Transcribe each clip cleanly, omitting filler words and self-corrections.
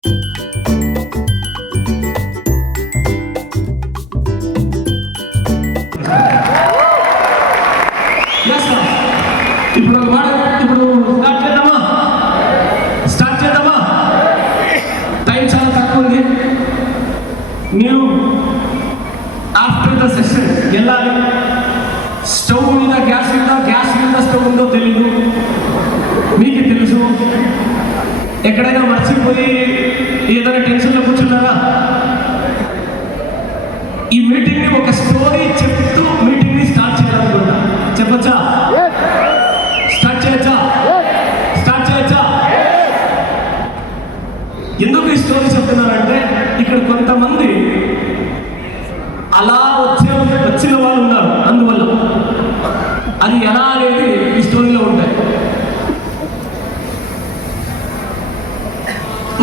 ఇప్పుడు స్టార్ట్ చేద్దామా? టైం చాలా తక్కువ ఉంది. మీరు ఆఫ్టర్ ద సెషన్ వెళ్ళాలి. స్టవ్ మీద గ్యాస్ మీద స్టవ్ ఉందో తెలీదు, మీకు తెలుసు. ఎక్కడైనా మర్చిపోయి ఏదైనా టెన్షన్లో కూర్చున్నారా? ఈ మీటింగ్ని ఒక స్టోరీ చెప్తూ మీటింగ్ని స్టార్ట్ చేయాలనుకుంటా. చెప్పచ్చా? స్టార్ట్ చేయొచ్చా? ఎందుకు ఈ స్టోరీ చెప్తున్నానంటే, ఇక్కడ కొంతమంది అలా వచ్చిన వాళ్ళు ఉన్నారు. అందువల్ల అది ఎలా అనేది ఈ స్టోరీలో ఉంటాయి.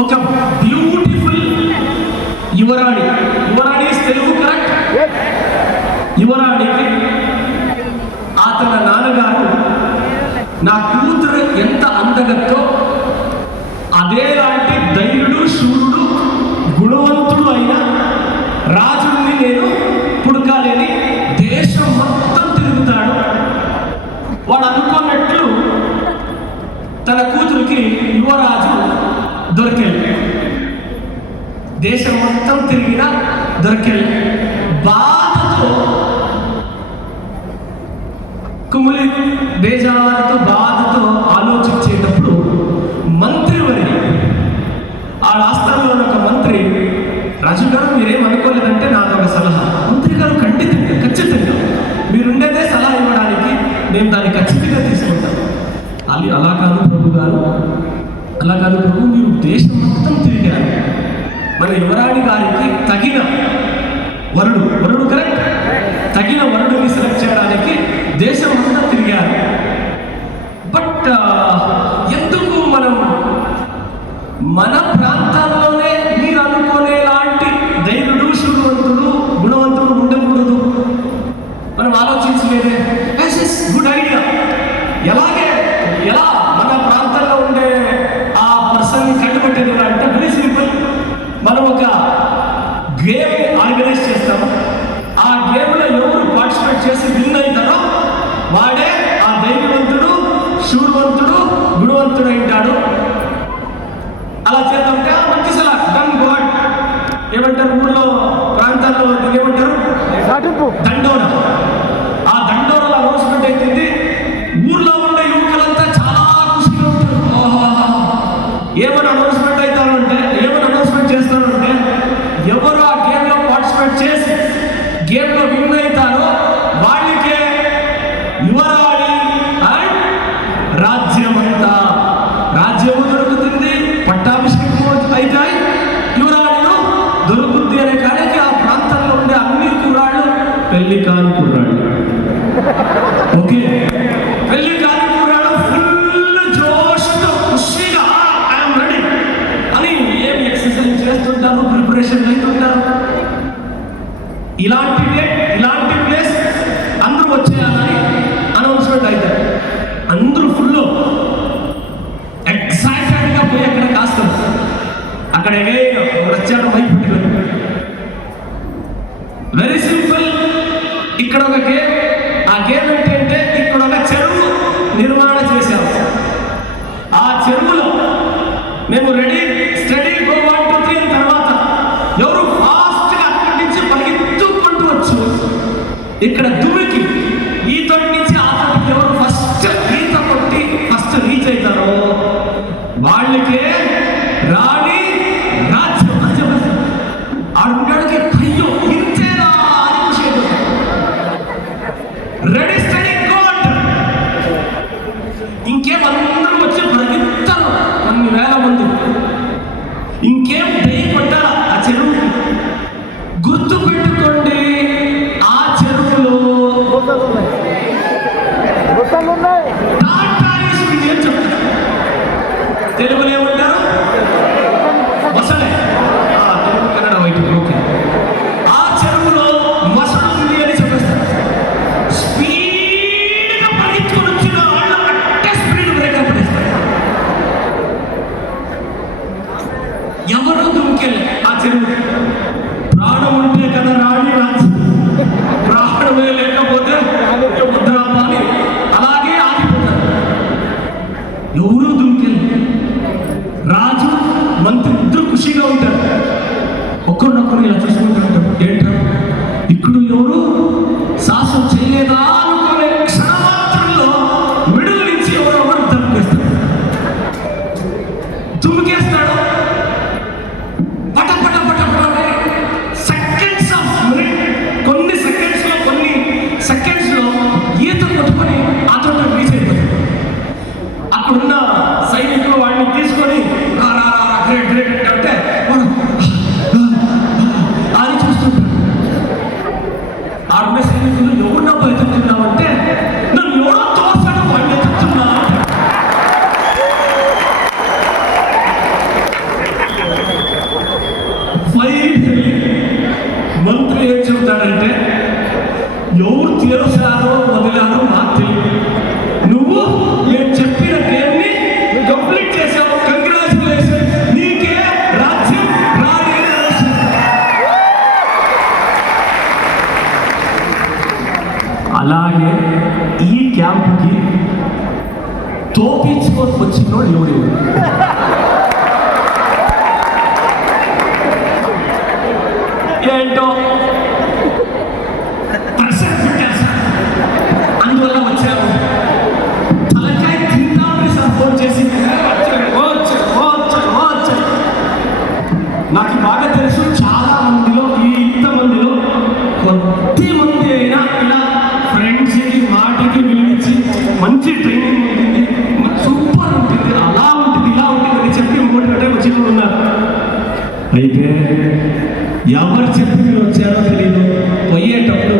ఒక బ్యూటిఫుల్ యువరాణి తెలుగు కరెక్ట్? యువరాణికి అతని నాన్నగారు, నా కూతురు ఎంత అందగత్తో అదేలాంటి ధైర్యుడు, శూరుడు, గుణవంతుడు అయిన రాజుని నేను పుడకాలని దేశం మొత్తం తిరుగుతాడు. వాడు అనుకున్నట్లు తన కూతురికి యువరాజు దొరికెళ్ళి, దేశం మొత్తం తిరిగిన దొరికెళ్ళి బాధతో, కుమిలి బేజారుతో, బాధతో ఆలోచించేటప్పుడు మంత్రివరి ఆ ఆస్థానంలో ఒక మంత్రి, రాజుగారు మీరేం అనుకోలేదంటే నాది ఒక సలహా. మంత్రి గారు ఖచ్చితంగా మీరుండేదే సలహా ఇవ్వడానికి, మేము దాన్ని ఖచ్చితంగా తీసుకుంటాం. అలా కాదు ప్రభు గారు, మీరు దేశం మొత్తం తిరిగారు. మన యువరాణి గారికి తగిన వరుడు కరెక్ట్, తగిన వరుడిని సెలెక్ట్ చేయడానికి దేశం మొత్తం తిరిగారు. బట్ ఎందుకు మన ప్రాంతాల్లోనే మీరు అనుకునేలాంటి ధైర్యుడు, శూరవంతుడు, గుణవంతుడు ఉండకూడదు? మనం ఆలోచించలేదే. Good idea. ఎలా మన ప్రాంతంలో ఉండే ఆ పర్సన్ని కట్టుబట్టేది అంటే వెరీ సింపుల్. మనం ఒక గేమ్ ఆర్గనైజ్ చేస్తాము. ఆ గేమ్లో ఎవరు పార్టిసిపేట్ చేసి విన్ అవుతారో వాడే ఆ ధైర్యవంతుడు, శూరవంతుడు, గుణవంతుడు అంటాడు. అలా చేద్దామంటే మంచి సలహా. డన్ గాడ్ ఏమంటారు ఊళ్ళో ప్రాంతాల్లో ఏమంటారు? దండోర. ఆ దండోరలో అనౌన్స్మెంట్ అవుతుంది. ఊర్లో ఉండే యువకులంతా చాలా ఖుషిగా ఉంటారు. ఏమని అనౌన్స్మెంట్ అవుతారంటే, ఏమని అనౌన్స్మెంట్ చేస్తారంటే, ఎవరు ఆ గేమ్లో పార్టిసిపేట్ చేసి గేమ్లో విన్ అవుతారో వాళ్ళకే యువరాణి అండ్ రాజ్యము దొరుకుతుంది, పట్టాభిషేకం అవుతాయి, యువరాణిలు దొరుకుతుంది అనే కానీ ఆ ప్రాంతంలో ఉండే అన్ని కుర్రాళ్ళు పెళ్లి కాని కుర్రాళ్ళు. ఓకే, పెళ్లి కాని కుర్రాళ్ళు ఫుల్ జోష్తో ఖుషిగా ఐఎమ్ రెడీ అని ఏం ఎక్సర్సైజ్ చేస్తుంటారు, ప్రిపరేషన్ అవుతుంటారు. ఇలాంటి ప్లేస్ అందరూ వచ్చేయాలని అనౌన్స్మెంట్ అవుతారు. అందరూ ఫుల్ ఎక్సైటెడ్గా పోయి అక్కడ కాస్తారు. అక్కడ వచ్చాడు మైక్ పెట్టుకొని. Very simple. ఇక్కడ ఒక గేమ్. ఆ గేమ్ ఏంటంటే, ఇక్కడ ఒక చెరువు నిర్మాణం చేశాము. ఆ చెరువులో మేము రెడీ స్టడీ గో 1 2 3 తర్వాత ఎవరు ఫాస్ట్గా అక్కడి నుంచి పరిగెత్తుకుంటూ వచ్చు. ఇక్కడ దుమికి ఈ తోటి నుంచి ఆ తోటికి ఎవరు ఫస్ట్ ఈత కొట్టి ఫస్ట్ రీచ్ అవుతారో వాళ్ళకే రాణి రాజ్యం. ఆడుగాడికి అయ్యో ఇంతేనా అని ఖుషి. Ready steady gourd. ఇంకేం అందరూ వచ్చి పరిగెత్తారు, కొన్ని వేల మంది. ఇంకేం కొట్టారా ఆ చెరువుకి? గుర్తు పెట్టుకోండి, ఆ చెరువులో తెలుగులో ఏమంటారు? మొసలే. తెలుగు, కన్నడ, వైట్. ఓకే. ఆ చెరువులో మొసలు ఉంది అని చెప్పేస్తారు. స్పీడ్గా పరిగెత్తుకొని వచ్చిన వాళ్ళు స్పీడ్ బ్రేకర్ పడేస్తారు. ఎవరు దుంకెళ్ళి ఆ చెరువు. ప్రాణం ఉంటే కదా రాణి రాజు, ప్రాణమే లేకపోతే ముద్రాపాలి అలాగే ఆగిపోతారు. ఎవరు దుంకెళ్ళి రాజు మంత్రి ఇద్దరు ఖుషిగా ఉంటారు. ఒక్కరినొక్కరు ఇలా చూసుకుంటూ ఉంటారు. ఏంటారు ఇప్పుడు ఎవరు సాహసం చేయలేదా అనుకునే క్షణమాత్రంలో మిడుగు నుంచి ఎవరో ఒకరు తుమ్మికేస్తాడు. పట పట పట పట సెకండ్స్ ఆఫ్ మినిట్, కొన్ని సెకండ్స్ లో ఈత కొట్టుకొని ఆ తోట రీచ్ అయిపోతాడు. అక్కడున్న సైనికులు వాడిని తీసుకొని గ్రేట్ గ్రేట్ అంటే అది చూస్తుంటాడు. ఆడున్న సైనికులు ఎవరినో ఎత్తుతున్నావంటే నన్ను ఎవరో తోసాడు వాడిని ఎత్తుతున్నా. మంత్రి ఏం చెబుతాడంటే ఎవరు తీరుసారో వదిలారో నాకు తెలియదు, నువ్వు నేను చెప్పిన గేమ్ని కంప్లీట్ చేసావు, కంగ్రాచులేషన్, నీకే రాజ్యం రాణి. అలాగే ఈ క్యాంపుకి తోపించుకొని వచ్చినోడు ఎవరు? ఏంటో ప్రెషర్ పెట్టారు సార్, అందువల్ల వచ్చాము. తలకాయ తింటామని సార్ ఫోన్ చేసి నాకు బాగా తెలుసు. చాలా మందిలో ఇంతమందిలో కొద్ది మంది అయినా ఇలా ఫ్రెండ్స్కి మాటకి పిలిచి మంచి ట్రైనింగ్ ఉంటుంది, సూపర్ ఉంటుంది, అలా ఉంటుంది ఇలా ఉంటుంది అని చెప్పి మోటివేట్ వచ్చి ఉన్నారు. అయితే ఎవరు చెప్పి మీరు వచ్చారో తెలియదు, పోయేటప్పుడు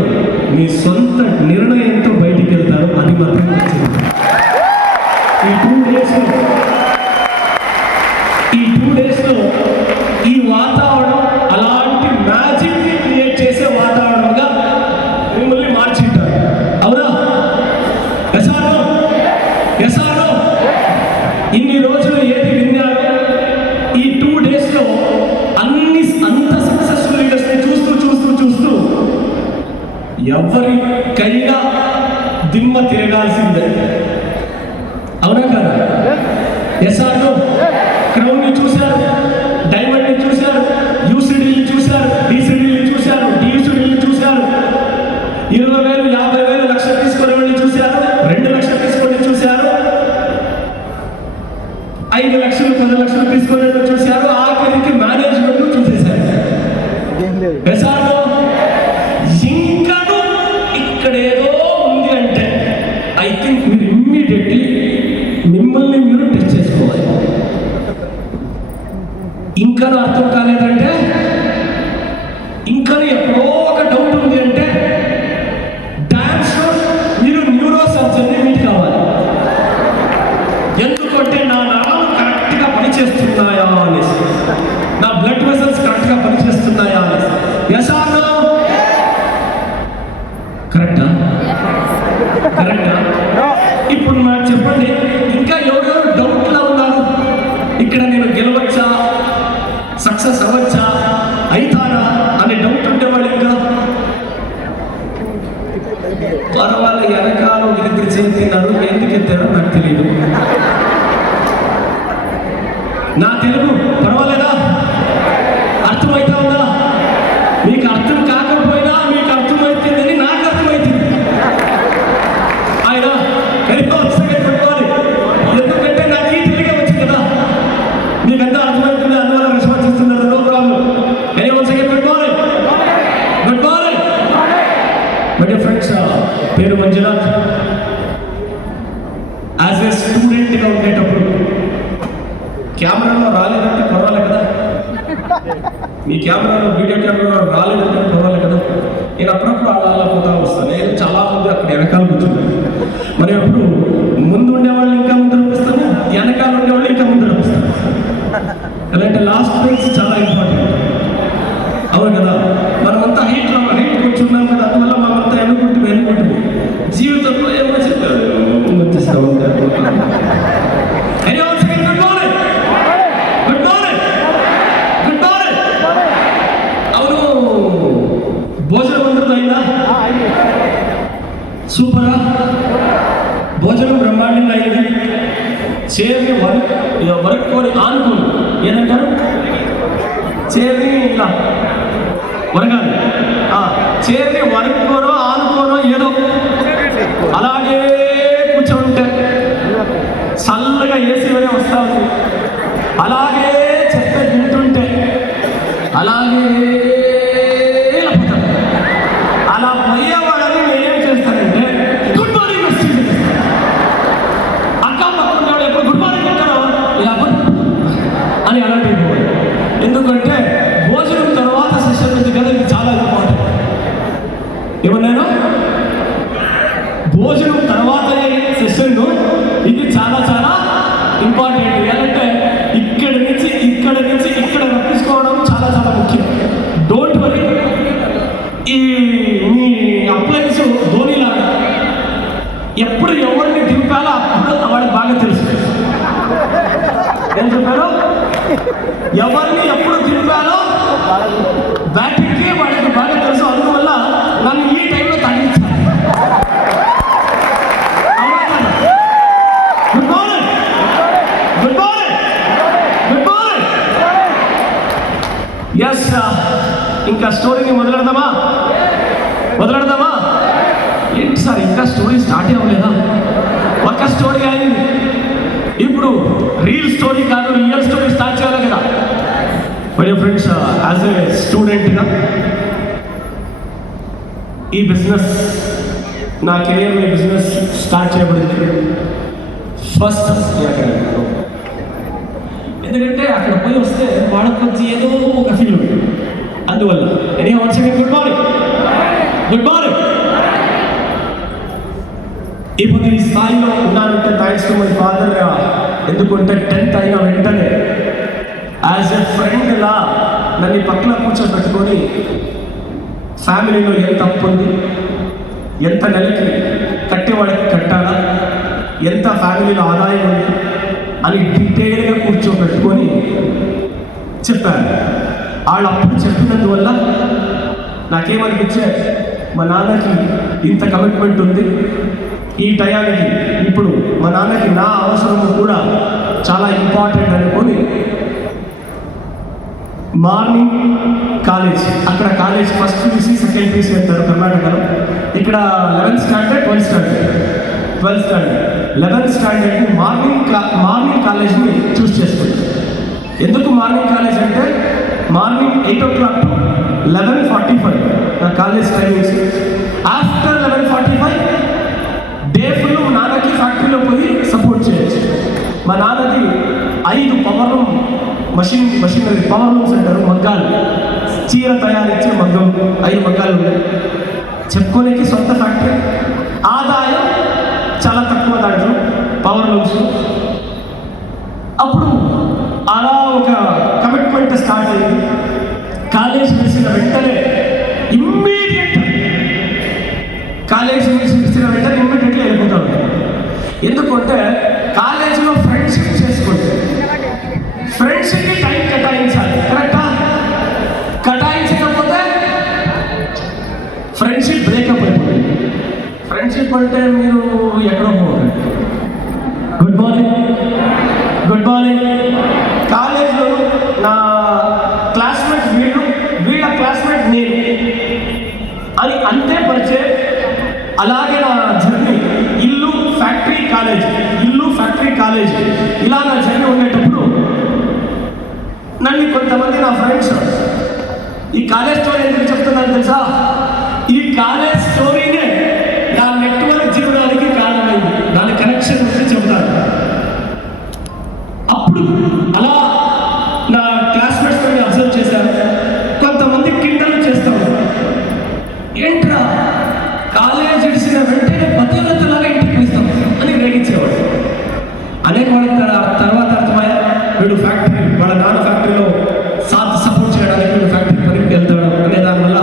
మీ సొంత నిర్ణయంతో బయటికి వెళ్తారు. అది మాత్రం వచ్చింది. ఈ 2 డేస్లో ఈ వాతావరణం అలాంటి మ్యాజిక్ క్రియేట్ చేసే వాతావరణంగా మిమ్మల్ని మార్చింటారు. అవునా? ఎసారో ఇన్ని రోజులు ఏది విన్నారు, ఈ 2 డేస్లో అంత సక్సెస్ఫుల్ లీడర్స్ని చూస్తూ ఎవరికైనా దిమ్మ తిరగాల్సిందే. అవునా కదా? ఎస్ఆర్లో క్రౌన్ని చూశారు, డైమండ్ని చూశారు, యూసిడీని చూశారు, డిసిడీని చూశారు, డిసిడీని చూశారు, 20,000 50,000 లక్షలు తీసుకునే వాళ్ళని చూశారు, 2 లక్షలు తీసుకొని చూశారు, 5 లక్షలు 10 లక్షలు తీసుకునే చూశారు, ఆఖరికి మేనేజ్మెంట్ చూసేశారు. ఇంకను ఇక్కడేదో ఉంది అంటే ఐ థింక్ మీరు ఇమ్మీడియట్లీ మిమ్మల్ని మీరు టెస్ట్ చేసుకోవాలి. ఇంకా అర్థం కాలేదంటే, ఇంకా ఎప్పుడో ఒక డౌట్ ఉంది అంటే డామ్ షూర్ మీరు న్యూరో సర్జన్ని మీట్ కావాలి. ఎందుకంటే నా నరాలు కరెక్ట్గా పనిచేస్తున్నాయా అనేసి, నా బ్లడ్ వెసల్స్ కరెక్ట్గా పనిచేస్తున్నాయా అనేసి. Yes or no? కరెక్టా? ఇప్పుడు నాకు చెప్పండి, ఇంకా ఎవరెవరు డౌట్లో ఉన్నారు? ఇక్కడ నేను గెలవచ్చా, సక్సెస్ అవ్వచ్చా, అవుతారా అనే డౌట్ ఉండేవాళ్ళు ఇంకా పర్వాలేదు. వెనకాల ఇద్దరు చేస్తున్నారు, ఎందుకు ఎత్తారో నాకు తెలియదు. నా తెలుగు పర్వాలేదా? అర్థమైతే ఉందా? మీకు అర్థం కాకపోయినా మీకు అర్థమవుతుందని నాకు అర్థమవుతుంది. ఆయన పెట్టుకోవాలి, ఎందుకంటే నాకు ఈ తెలుగే వచ్చింది కదా, మీకంతా అర్థమవుతుంది, అందువల్ల రెస్పాన్స్ ఇస్తున్నారు. No problem. పెట్టుకోవాలి. బట్ ఫ్రెండ్స్, పేరు మంజునాథ్. యాజ్ ఏ స్టూడెంట్గా ఉండేటప్పుడు కెమెరాలో రాలేదంటే పర్వాలేదు కదా, మీ కెమెరాలో వీడియో కెమెరాలో రాలేదంటే పర్వాలేదు కదా. నేను అప్పుడప్పుడు అలా పోతా వస్తాను. నేను చాలా మంది అక్కడ వెనకాల కూర్చున్నాను. మరి అప్పుడు ముందు ఉండేవాళ్ళు ఇంకా ముందు రప్పిస్తాను, వెనకాల ఉండేవాళ్ళు ఇంకా ముందు రప్పిస్తాను. అలాంటి లాస్ట్ బెంచ్ చాలా ఇంపార్టెంట్. అవును కదా? మనమంతా హైట్ కూర్చున్నాం కదా, అందువల్ల మనమంతా ఎన్నుకుంటుంది. జీవితంలో ఏమో చెప్పారు వచ్చేస్తా ఉంటారు. అయిందా? సూపరా? భోజనం బ్రహ్మాండంగా అయింది. చైర్ని వరుక్కొని ఆనుకోని ఏదంటారు? చైర్ని ఇలా వరగాలి. చైర్ని వరుక్కోనో ఆనుకోనో ఏదో అలాగే కూర్చోంటే చల్లగా ఏసీ వరే వస్తా ఉంది. అలాగే చెత్త తింటుంటే అలాగే అలా పోయేవాళ్ళని నేనేం చేస్తానంటే గుడ్ మార్నింగ్ అక్క పక్కన ఎప్పుడు గుడ్ మార్నింగ్ చెప్తారో ఇలా అని అలాంటి ఎందుకంటే భోజనం తర్వాత సెషన్ ఉంది కదా, ఇది చాలా ఇంపార్టెంట్. ఏమన్నాను? భోజనం తర్వాత సెషన్ ఇది చాలా చాలా ఇంపార్టెంట్. ఏంటంటే ఇక్కడి నుంచి ఇక్కడ రప్పించుకోవడం చాలా చాలా ముఖ్యం. Don't worry. ఈ మీ అప్లయన్స్ ధోనిలాగా ఎప్పుడు ఎవరిని దింపాలో అప్పుడు వాడికి బాగా తెలుసు. ఏం చెప్పారు? ఎవరిని ఎప్పుడు దింపాలో బ్యాటింగ్కి వాడికి బాగా తెలుసు. అందువల్ల నన్ను ఈ టైంలో తగ్గించాలి. Good morning, good morning, good morning. Yes, ఇంకా స్టోరీని మొదలెడదామా? ఏంటి సార్ ఇంకా స్టోరీ స్టార్ట్ అవ్వలేదా? ఒక స్టోరీ అయింది, ఇప్పుడు రియల్ స్టోరీ కాదు, రియల్ స్టోరీ స్టార్ట్ చేయాలి కదా. మై ఫ్రెండ్స్, యాజ్ ఏ స్టూడెంట్గా ఈ బిజినెస్, నా కెరియర్లో ఈ బిజినెస్ స్టార్ట్ చేయబడింది ఫస్ట్. ఎందుకంటే అక్కడ పోయి వస్తే వాళ్ళకి వచ్చి ఏదో ఒక ఫీల్ ఉంటుంది. అందువల్ల once again good morning, good morning. ఇప్పుడు ఈ స్థాయిలో ఉన్నానంటే థ్యాంక్స్ టు మై ఫాదర్. ఎందుకంటే 10th అయిన వెంటనే యాజ్ ఎ ఫ్రెండ్లా నన్ను పక్కన కూర్చోబెట్టుకొని ఫ్యామిలీలో ఏం తప్పు ఉంది, ఎంత నెలకి కట్టేవాడికి కట్టాలా, ఎంత ఫ్యామిలీలో ఆదాయం ఉంది అని డీటెయిల్గా కూర్చోబెట్టుకొని చెప్పాను. వాళ్ళు అప్పుడు చెప్పినందువల్ల నాకేమనిపించే, మా నాన్నకి ఇంత కమిట్మెంట్ ఉంది ఈ టయానికి, ఇప్పుడు మా నాన్నకి నా అవసరము కూడా చాలా ఇంపార్టెంట్ అనుకొని మార్నింగ్ కాలేజ్, అక్కడ college first PC second PC అంటారు కర్ణాటకలో. ఇక్కడ 11th standard 12th standard 11th స్టాండర్డ్ని మార్నింగ్ కాలేజ్ని చూస్ చేసుకుంటాం. ఎందుకు మార్నింగ్ కాలేజ్ అంటే మార్నింగ్ 8 o'clock to 11:45 నా college timings. After 11:45 day full మా నాన్నకి ఫ్యాక్టరీలో పోయి సపోర్ట్ చేయొచ్చు. మా నాన్నది 5 power room machinery power rooms అంటారు, మగ్గాలు, చీర తయారిచ్చే మగ్గం 5 మగ్గాలు ఉన్నాయి. చెప్పుకోలేకి సొంత ఫ్యాక్టరీ, ఆదాయం చాలా తక్కువ దాంట్లో పవర్ రూమ్స్. అప్పుడు అలా ఒక కమిట్మెంట్ స్టార్ట్ అయింది. కాలేజ్ విడిచిన వెంటనే ఇమ్మీడియట్గా వెళ్ళిపోతాడు. ఎందుకంటే కాలేజీలో ఫ్రెండ్షిప్ చేసుకుంటే ఫ్రెండ్షిప్కి టైం కేటాయించాలి, కరెక్టా? కేటాయించకపోతే ఫ్రెండ్షిప్ బ్రేకప్ అయిపోతుంది. ఫ్రెండ్షిప్ అంటే మీరు ఎక్కడో పోవాలి. Good morning. కాలేజ్లో నా క్లాస్మేట్ వీళ్ళ క్లాస్మేట్ నేను అని అంతే పరిచయం. అలాగే నా జర్నీ ఇల్లు ఫ్యాక్టరీ కాలేజ్ ఇలా నా జర్నీ ఉండేటప్పుడు నన్ను కొంతమంది నా ఫ్రెండ్స్ ఈ కాలేజ్ స్టోరీ ఎందుకు చెప్తున్నాను తెలుసా? ఈ కాలేజ్ స్టోరీనే నా నెట్వర్క్ జీవనానికి కారణమైంది. దాని కనెక్షన్ గురించి చెప్తాను. అప్పుడు అలా నా క్లాస్మేట్స్తో అబ్జర్వ్ చేశాను. కొంతమంది కిండలు చేస్తాము, ఏంట్రా కాలేజ్ ఇడిసిన వెంటనే పతివ్రతలాగా ఇంటికి ఇస్తాం అని రేగించేవాడు. అనేక వాళ్ళకి తర్వాత అర్థమయ్యా, వీడు ఫ్యాక్టరీ వాళ్ళ నాన్న ఫ్యాక్టరీలో సపోర్ట్ చేయడానికి వీడు ఫ్యాక్టరీ పనికి వెళ్తాడు అనే దానివల్ల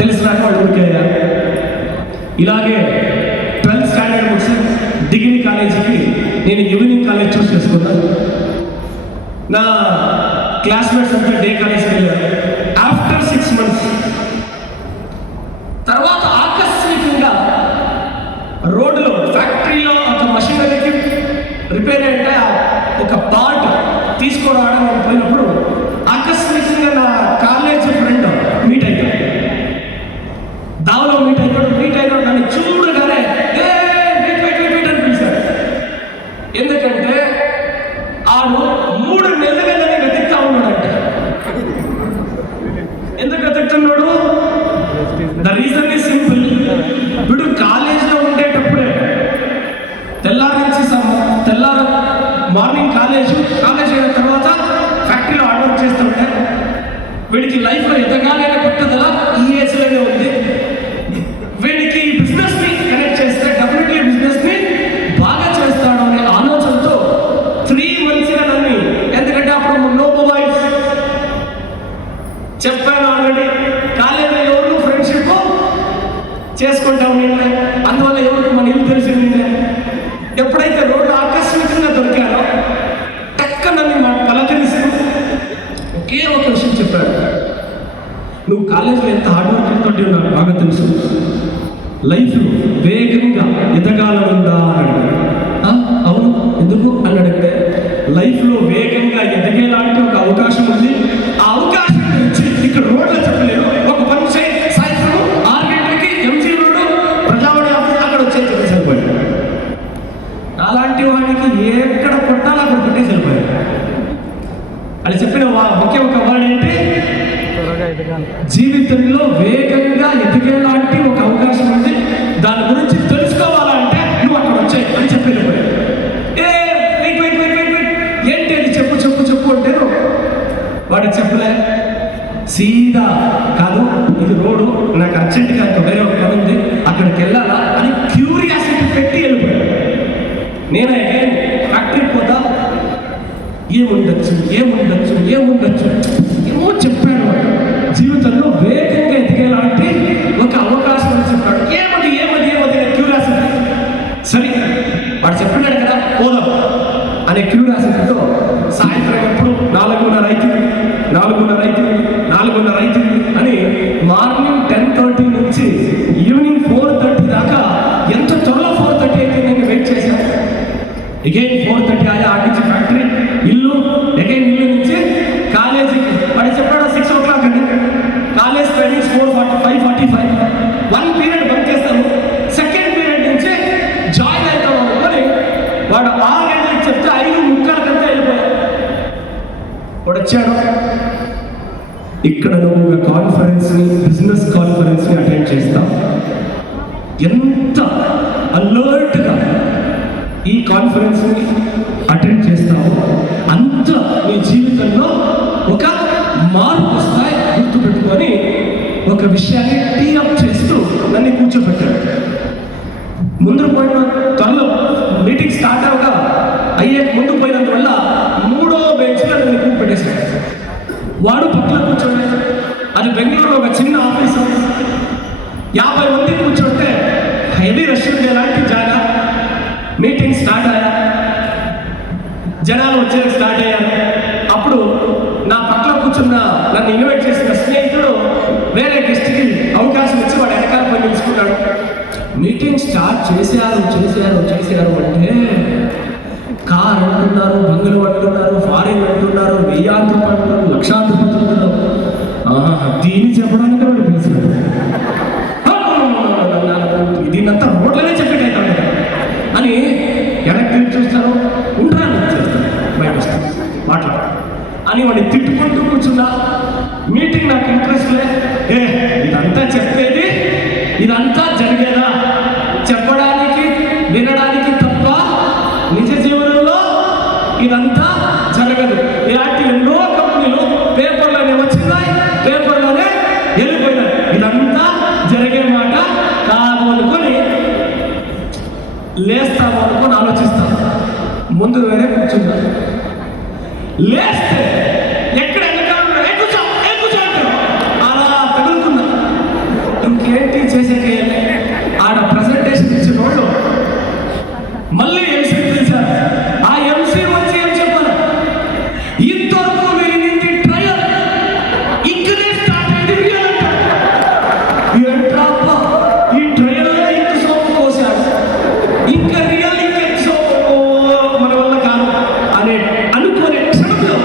తెలిసినాక వాళ్ళు ఊరికయ్యారు. ఇలాగే 12th స్టాండర్డ్ వచ్చి డిగ్రీ కాలేజీకి నేను ఈవినింగ్ కాలేజ్ చూస్ చేసుకున్నాను. నా క్లాస్మేట్స్ అంతా డే కాలేజ్కి వెళ్ళారు. ఆఫ్టర్ 6 months తర్వాత వీడికి లైఫ్లో ఎదగాలి అనే పట్టుదల ఈ ఏజ్లోనే ఉంది. వీడికి ఈ బిజినెస్ని కనెక్ట్ చేస్తే డెఫినెట్లీ బిజినెస్ని బాగా చేస్తాడు అనే ఆలోచనతో 3 monthsగా నన్ను, ఎందుకంటే అప్పుడు నో మొబైల్స్ చెప్పాను ఆల్రెడీ, కాలేజీలో ఎవరు ఫ్రెండ్షిప్ చేసుకుంటాం నిన్నే, అందువల్ల ఎవరికి మన ఇల్లు తెలిసింది నిన్నే. ఎప్పుడైతే రోడ్డు ఆకస్మికంగా దొరికానో టక్క నన్ను పలకరిస్తూ ఒకే ఒక విషయం చెప్పాడు, నువ్వు కాలేజీలో ఎంత హార్డ్ వర్క్ తోటి నాకు బాగా తెలుసు, లైఫ్లో వేగంగా ఎదగాలనుందా అన్నాడు. అవును, ఎందుకు అని అడిగితే, లైఫ్లో వేగంగా ఎదగేలాంటి ఒక అవకాశం ఉంది, ఆ అవకాశం గురించి ఇక్కడ రోడ్లో చెప్పలేదు, ఒక పని చేయి, సాయంత్రం 6 గంటలకి ఎంజీ రోడ్డు ప్రజావాణి ఆఫీస్ అక్కడ వచ్చేసి సరిపోయాడు. అలాంటి వాడికి ఎక్కడ కొట్టాలో అక్కడ కొట్టే సరిపోయాడు. అని చెప్పిన ఒకే ఒక వర్డ్ ఏంటి, జీవితంలో వేగంగా ఎదిగేలాంటి ఒక అవకాశం ఉంది, దాని గురించి తెలుసుకోవాలంటే నువ్వు అక్కడ వచ్చాయి అని చెప్పి వెళ్ళిపోయాడు. ఏంటి అది చెప్పు చెప్పు చెప్పు అంటే వాడు చెప్పలే, సీదా కాదు ఇది రోడ్డు, నాకు అర్జెంటుగా ఇంకా వేరే ఒక పని ఉంది అక్కడికి వెళ్ళాలా అని క్యూరియాసిటీ పెట్టి వెళ్ళిపోయాడు. నేను ఫ్యాక్టరీకి పోతా, ఏముండొచ్చు ఏముండొచ్చు ఏముండొచ్చు ఏమో చెప్పాడు. జీవితంలో వేగంగా ఎదిగేలాంటి ఒక అవకాశం అని చెప్పాడు. ఏమది ఏమది ఏమది క్యూరియాసిటీ. సరే వాడు చెప్పాడు కదా పోదాం అనే క్యూరియాసిటీతో సాయంత్రం ఎప్పుడు 4:30 అని మార్నింగ్ 10:30 నుంచి ఈవినింగ్ 4:30 దాకా ఎంత త్వరలో 4:30 అయితే నేను వెయిట్ చేశాను. అగైన్ 4:30 ఆయా ఆడి నుంచి ఫ్యాక్టరీ, ఇల్లు, అగైన్ ఇల్లు నుంచి కాలేజీకి. వాడు చెప్పాడు 6 o'clock అని, కాలేజ్ టైమింగ్స్ 5:45. 1 పీరియడ్ బంక్ చేస్తాము, సెకండ్ పీరియడ్ నుంచి జాయిన్ అవుతాము అనుకొని వాడు 6 గంటలకు చెప్తే 5:30 వెళ్ళిపోయాడు. వాడు వచ్చాడు, ఇక్కడ నువ్వు ఒక కాన్ఫరెన్స్ని, బిజినెస్ కాన్ఫరెన్స్ని అటెండ్ చేస్తావు, ఎంత అలర్ట్గా ఈ కాన్ఫరెన్స్ని అటెండ్ చేస్తావు అంత నీ జీవితంలో ఒక మార్పు వస్తాయి గుర్తుపెట్టుకొని ఒక విషయాన్ని టీఅప్ చేస్తూ నన్ను కూర్చోబెట్టాడు. ముందు పోయిన త్వరలో మీటింగ్ స్టార్ట్ అవగా ముందు పోయినందువల్ల 3వ బెంచ్లో నన్ను కూర్చోబెట్టేశాడు. వాడు పక్కన కూర్చోండి, అది బెంగళూరులో ఒక చిన్న ఆఫీసు, 50 మంది కూర్చోంటే హెవీ రష్ ఉండే లాంటి జాగా. మీటింగ్ స్టార్ట్ అయ్యా, జనాలు వచ్చేది స్టార్ట్ అయ్యారు. అప్పుడు నా పక్కన కూర్చున్న నన్ను ఇన్వైట్ చేసిన స్నేహితుడు వేరే గెస్ట్కి అవకాశం ఇచ్చి వాడు వెనకాల పోయి నిలుచుకున్నాడు. మీటింగ్ స్టార్ట్ చేశారు అంటే కార్ అంటున్నారు, బంగులు అంటున్నారు, ఫారిన్ అంటున్నారు, 1000 రూపాయలు అంటున్నారు, 1,00,000 రూపాయలు అంటున్నారు. దీన్ని చెప్పడానికి వాడు పిలిచాడు. దీన్నంతా రోడ్లనే చెప్పేటైతే అని వెనక్కి చూస్తారు, ఉంటాను చేస్తాను, బయట వస్తాను మాట్లాడు అని వాడిని తిట్టుకుంటూ కూర్చున్నా. మీటింగ్ నాకు ఇంట్రెస్ట్ లే, ఇదంతా చెప్పేది, ఇదంతా జరిగేదా చెప్పడానికి వినడానికి తప్ప నిజ జీవనంలో ఇదంతా జరగదు. ఇలాంటి ఎన్నో కంపెనీలు పేపర్లోనే వచ్చినాయి, పేపర్లోనే వెళ్ళిపోయినాయి. ఇదంతా జరిగే మాట కాదు అనుకొని లేస్తాము అనుకొని ఆలోచిస్తాను. ముందు వేరే కూర్చున్నా, లేస్తే ఎక్కడ కూర్చో అంటారు, అలా తగులుకున్నా. ఇంకేంటి చేసేకే ఆడ ప్రజెంటేషన్ ఇచ్చిన వాళ్ళు మళ్ళీ ఎంసీ పిలిచారు. ఆ ఎంసీ వచ్చి ఏం చెప్పారు, ఇంతవరకు వెళ్ళింది ట్రయల్, ఇంకనే స్టార్ట్ అయింది రియల్ అంటారు. ఏంట్రాప్ప ఈ ట్రయల్ ఇంక సోపు పోసాడు, ఇంకా రియల్ ఇంకెంత సోపు మన వల్ల కాదు అనే అనుకునే క్షణంలో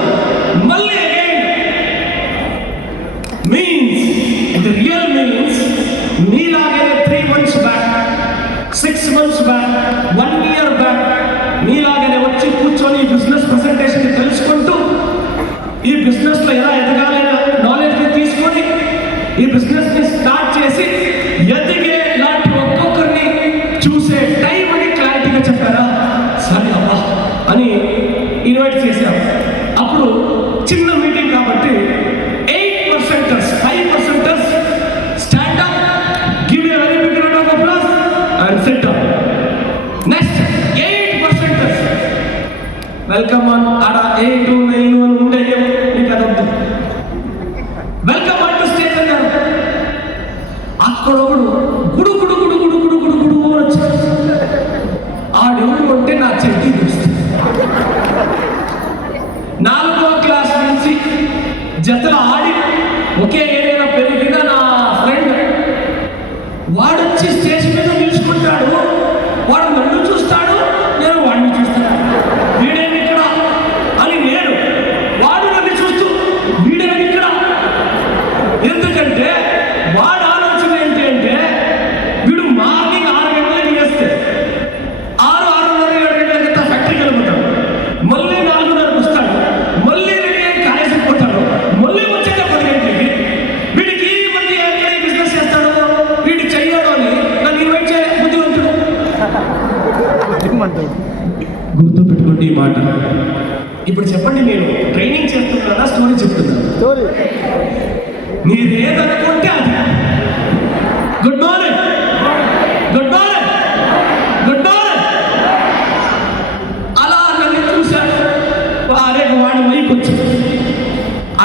8, 9 అని ఉండేయేమో, మీకు అదొద్దు. వెల్కమ్ ఆన్ టు స్టేజ్ అన్నారు. అక్కడ ఒకడు గుడు గుడు గుడు గుడు గుడు గుడు గుడు అని వచ్చాడు. ఆడెవడు అంటే నా చెడ్డీ దోస్తు. 4వ క్లాస్ నుంచి జతలు ఆడి ఒకే ఏరియాలో పెరిగిన నా ఫ్రెండ్ వాడొచ్చి స్టేజ్ మీద నిలుచుకుంటాడు. వాడు నన్ను చూస్తాడు, నేను వాడిని చూస్తాను. వీడేమి ఇక్కడ అని నేను, వాడు నన్ను చూస్తూ వీడేమి ఇక్కడ. ఎందుకంటే వాడు ఆలోచన ఏంటి అంటే వీడు మార్నింగ్ 6 గంటలకు లేస్తే 6, 6:30, 7 గంటలకి ఫ్యాక్టరీకి వెళ్ళిపోతాడు. మళ్ళీ 4:30కు వస్తాడు. మళ్ళీ రెడీ అయ్యి కాలేజీకి పోతాడు. మళ్ళీ వచ్చేట 10 గంటలకి. వీడికి మళ్ళీ ఎక్కడ బిజినెస్ చేస్తాడు, వీడు చెయ్యడు అని నన్ను ఇన్వైట్ చేయ బుద్ధివంతుడు. గుర్తు పెట్టుకోండి ఈ మాట. ఇప్పుడు చెప్పండి, నేను ట్రైనింగ్ చేస్తున్నానా స్టోరీ చెప్తున్నాను? మీరు ఏదనుకుంటే అది. Good morning, good morning, good morning. అలా నన్ను చూశాను. అరే వాడు మైకి వచ్చింది.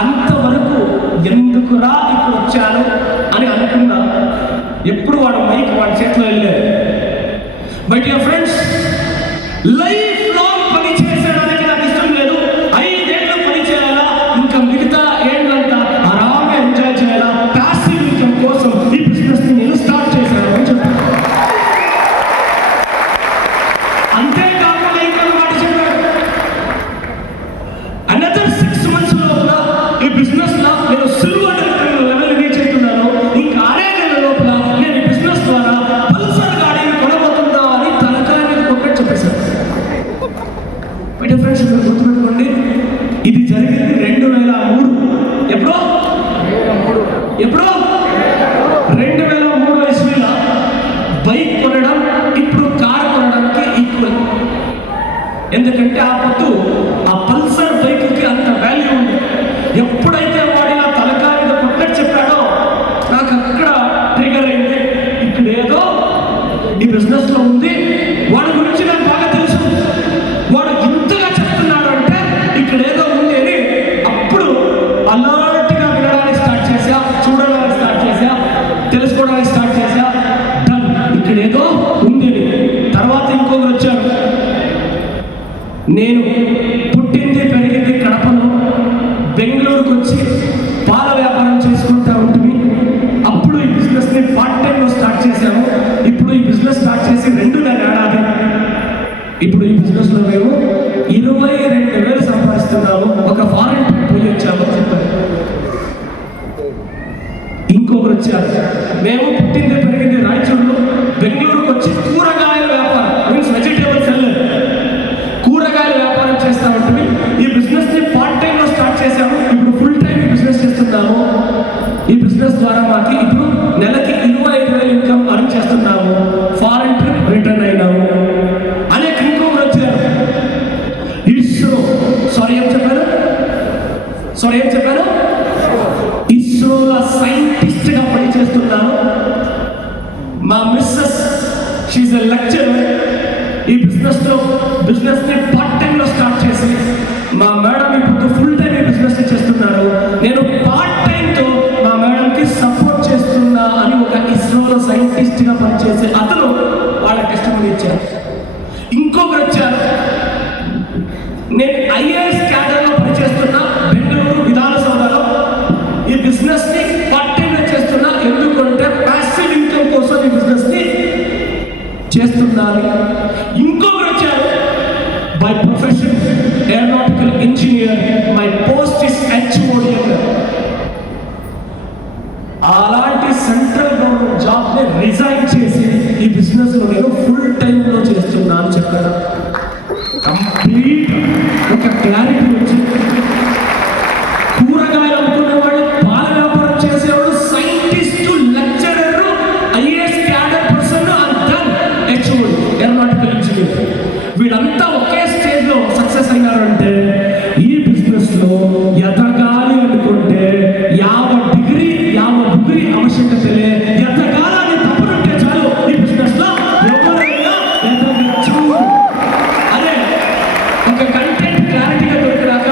అంతవరకు ఎందుకురా ఇక్కడ వచ్చాను అని అనుకున్నా. ఎప్పుడు వాడు మైక్ వాడి చేతిలో వెళ్ళారు. My dear friends, life long పని చేసేయడానికి నాకు ఇష్టం లేదు. 5 ఏళ్ళు పని చేయాలా, ఇంకా మిగతా ఏళ్ళంతా ఆరాంగా ఎంజాయ్ చేయాలా. ప్యాసివ్ ఇన్కమ్ కోసం ఈ బిజినెస్ ని నేను స్టార్ట్ చేశాను అని చెప్పాను. అంతేకాకుండా ఇంకా మాట చెప్పాడు. అనదర్ 6 months లోపల ఈ బిజినెస్ లో నేను సిల్వర్ లెవెల్ రీచ్ అవుతున్నాను. ఇంకా 6 నెలల లోపల నేను ఈ బిజినెస్ ద్వారా పల్సర్ గాడిని కొనబోతున్నా అని తలకాయ మీద కొట్టని చెప్పేశాను. మై డియర్ ఫ్రెండ్స్, మీరు గుర్తుపెట్టుకోండి, ఇది జరిగింది 2003. ఎప్పుడో 2003 ఇస్వీలో బైక్ కొనడం ఇప్పుడు కార్ కొనడానికి ఈక్వల్. ఎందుకంటే ఆ పొద్దు ఆ పల్సర్ బైక్కి అంత వాల్యూ ఉంది. ఎప్పుడైతే వాడి నా తలకాయ మీద కొట్టని చెప్పాడో నాకు అక్కడ ట్రిగర్ అయింది. ఇక్కడ ఏదో ఈ బిజినెస్ లో ఉంది. వాడి గురించి నాకు బాగా తెలుసు. వాడు ఇంతగా చెప్తున్నాడు అంటే ఇక్కడ ఏదో ఉంది అని అప్పుడు అలర్ట్గా వినడానికి స్టార్ట్ చేశా, చూడడానికి స్టార్ట్ చేశా, తెలుసుకోవడానికి స్టార్ట్ చేశా. డన్, ఇక్కడ ఏదో ఉంది అని. తర్వాత ఇంకొకరు వచ్చారు. నేను పుట్టింది పెరిగింది కడపలో. బెంగళూరుకు వచ్చి పాల వ్యాపారం చేసుకుంటా ఉంటుంది. అప్పుడు ఈ బిజినెస్ ని పార్ట్ టైంలో స్టార్ట్ చేశాము. ఇప్పుడు ఈ బిజినెస్ స్టార్ట్ చేసి 2.5 ఏడాది. ఇప్పుడు ఈ బిజినెస్ లో మేము 22,000 సంపాదిస్తున్నాము. ఒక ఫారెన్ పోయి వచ్చాము చెప్పారు. ఇంకొకరు వచ్చారు. మేము పుట్టింది పెరిగింది రాయచూరులో. బెంగళూరుకు వచ్చి కూరగాయల వ్యాపారం, మీన్స్ వెజిటేబుల్ సెల్లర్, కూరగాయల వ్యాపారం చేస్తా ఉంటుంది. ఈ బిజినెస్ ని పార్ట్ టైంలో స్టార్ట్ చేశాము. ఇప్పుడు ఫుల్ టైం ఈ బిజినెస్ చేస్తున్నాము. ఈ బిజినెస్ ద్వారా మాకు ఇప్పుడు నెలకి 25,000 ఇన్కమ్ అర్న్ చేస్తున్నాము. ఫారెన్ ట్రిప్ రిటర్న్ అయినాము. అనేక ఇంకొకరు వచ్చారు. ఏం చెప్పారు? ఇస్రోలో సైంటిస్ట్ గా పనిచేస్తున్నాను. మా మిస్సెస్, షీఈ్ ఎ లెక్చరర్. ఈ బిజినెస్ ని పార్ట్ టైం లో స్టార్ట్ చేసి మా మేడం ఇప్పుడు ఫుల్ టైం ఈ బిజినెస్ చేస్తున్నారు. నేను పార్ట్ టైం తో మా మేడం కి సపోర్ట్ చేస్తున్నా అని ఒక ఇస్రోలో సైంటిస్ట్ గా పనిచేసే అతను వాళ్ళ టెస్టిమనీ ఇచ్చారు. ఇంకొకరు వచ్చారు. నేను ఐఏఎస్ క్యాడర్ లో పనిచేస్తున్నా బెంగళూరు విధానసౌధలో. ఈ బిజినెస్ ని పార్ట్ టైం లో చేస్తున్నా. ఎందుకంటే ప్యాసివ్ ఇన్కమ్ కోసం ఈ బిజినెస్ ని చేస్తున్నారు. ఇంకొకరు వచ్చారు. By profession aeronautical engineer, my post is HOD. అలాంటి సెంట్రల్ గవర్నమెంట్ జాబ్ ని రిజైన్ చేసి ఈ బిజినెస్ లో నేను ఫుల్ టైం లో చేస్తున్నాను చెప్పాను. కంప్లీట్ ఒక క్లారిటీ వచ్చింది. కూరగాయలు అమ్ముకునేవాళ్ళు, పాల వ్యాపారం చేసేవాడు, scientist, lecturer, IAS cadre person, అంతా HOD ఏరోనాటికల్ ఇంజనీర్. వీళ్ళంతా ఒకే స్టేజ్ లో సక్సెస్ అయ్యారంటే ఈ బిజినెస్ లో ఎదగాలి అనుకుంటే 50 డిగ్రీ ఆవశ్యకత ఎదగాలని తప్పుంటే చాలు. ఈ బిజినెస్ లో ఎవరైనా ఎదగచ్చు. అదే ఒక కంటెంట్ క్లారిటీగా దొరికినాక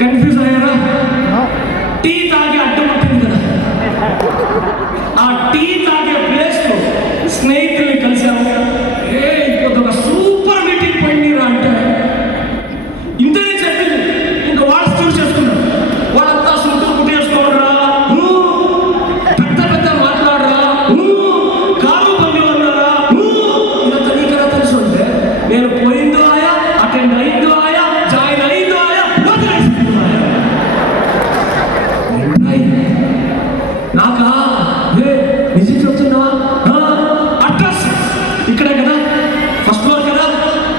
కన్ఫ్యూజ్ అయ్యారా? టీ తాగే అడ్డం ఉంటుంది కదా, ఆ టీ తాగే ప్లేస్ లో స్నేహితుల్ని కలిసాము. ఒక సూపర్ మీటింగ్ పోయినరా అంటే ఇంతనే చెప్పింది. ఇంకా వాళ్ళు చూసి చేసుకున్నారు. వాళ్ళంతా సూపర్ కుట్టి చేసుకోవడరా, పెద్ద పెద్ద మాట్లాడరా, కారు పంపి ఉన్నారా, ఇదంతా నీకలా తెలుసు అంటే నేను పోయిందో ఆయా, అటెండ్ అయిందో ఆయా, జాయిన్ అయిందో ఆయా, వదిలేసిందో ఆయా. నాకా నిజం చెప్తున్నా, అడ్రస్ ఇక్కడే కదా, ఫస్ట్ ఫ్లోర్ కదా,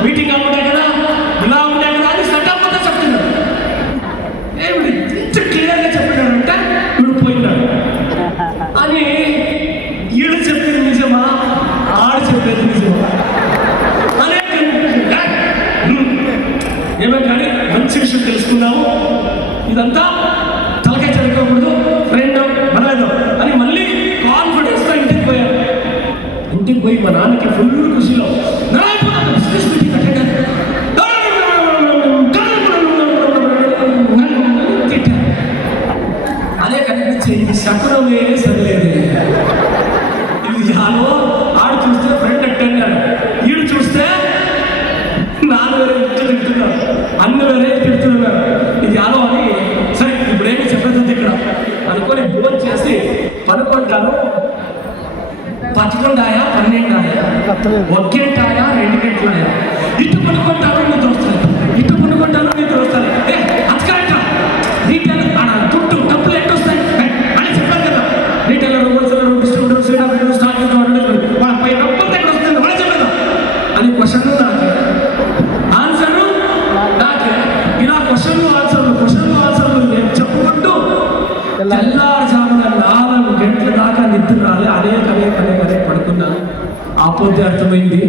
మీటింగ్ అనుకుంటా కదా, ఇలా ఉంటాయి కదా అని సెటప్ అంతా చెప్తున్నాడు. ఏమిటి ఇంత క్లియర్గా చెప్పినాడంటే వీడు పోయినాడు అని. వీడు చెప్పేది నిజమా, ఆడు చెప్పేది నిజమా అనే ఏమే కానీ మంచి విషయం తెలుసుకున్నాము. ఇదంతా తలకాయ చదువుకోకూడదు, ఫ్రెండ్ మనలేదు అని మళ్ళీ కాన్ఫిడెన్స్తో ఇంటికి పోయాను. ఇంటికి పోయి మా నాన్నకి ఫుల్ ఖుషిలో బిజినెస్ మీటింగ్ అటెండ్ తిట్టాను. అదే కనిపించే ఇది శకునమే సరిలేదు. ఇది యాలో ఆడు చూస్తే ఫ్రెండ్ అటెండ్, ఈడు చూస్తే నాన్న వేరే ఇంటి తింటున్నారు, అన్న వేరే తిడుతున్నారు. ఇది యాలో అని సరే ఇప్పుడేమి చెప్పేది ఇక్కడ అనుకొని ఫోన్ చేసి పనుకుంటాను. 11 ఆయా 12 ఆయా, 1 గంట ఆయా 2 గంటలు ఆయా, ఇటు పనుకుంటాను నిద్ర వస్తాను, ఇటు పనుకుంటాను నిద్ర వస్తాను. అచ్చకరెక్ట రీటైల్ దుడ్డు డబ్బులు ఎట్టు వస్తాయి అని చెప్పారు కదా. Retailer, wholesaler, distributor, seeder, stock వాళ్ళపై డబ్బులు ఎక్కడ వస్తుంది వాళ్ళు చెప్పేదా అని క్వశ్చన్ నాకే, ఆన్సరు నాకే. ఇలా క్వశ్చన్లు ఆన్సర్లు నేను చెప్పుకుంటూ తెల్లారుజామున 4 గంటల దాకా నిద్ర రాలే. అదే పడుకున్నాను. ఆపోతే అర్థమైంది,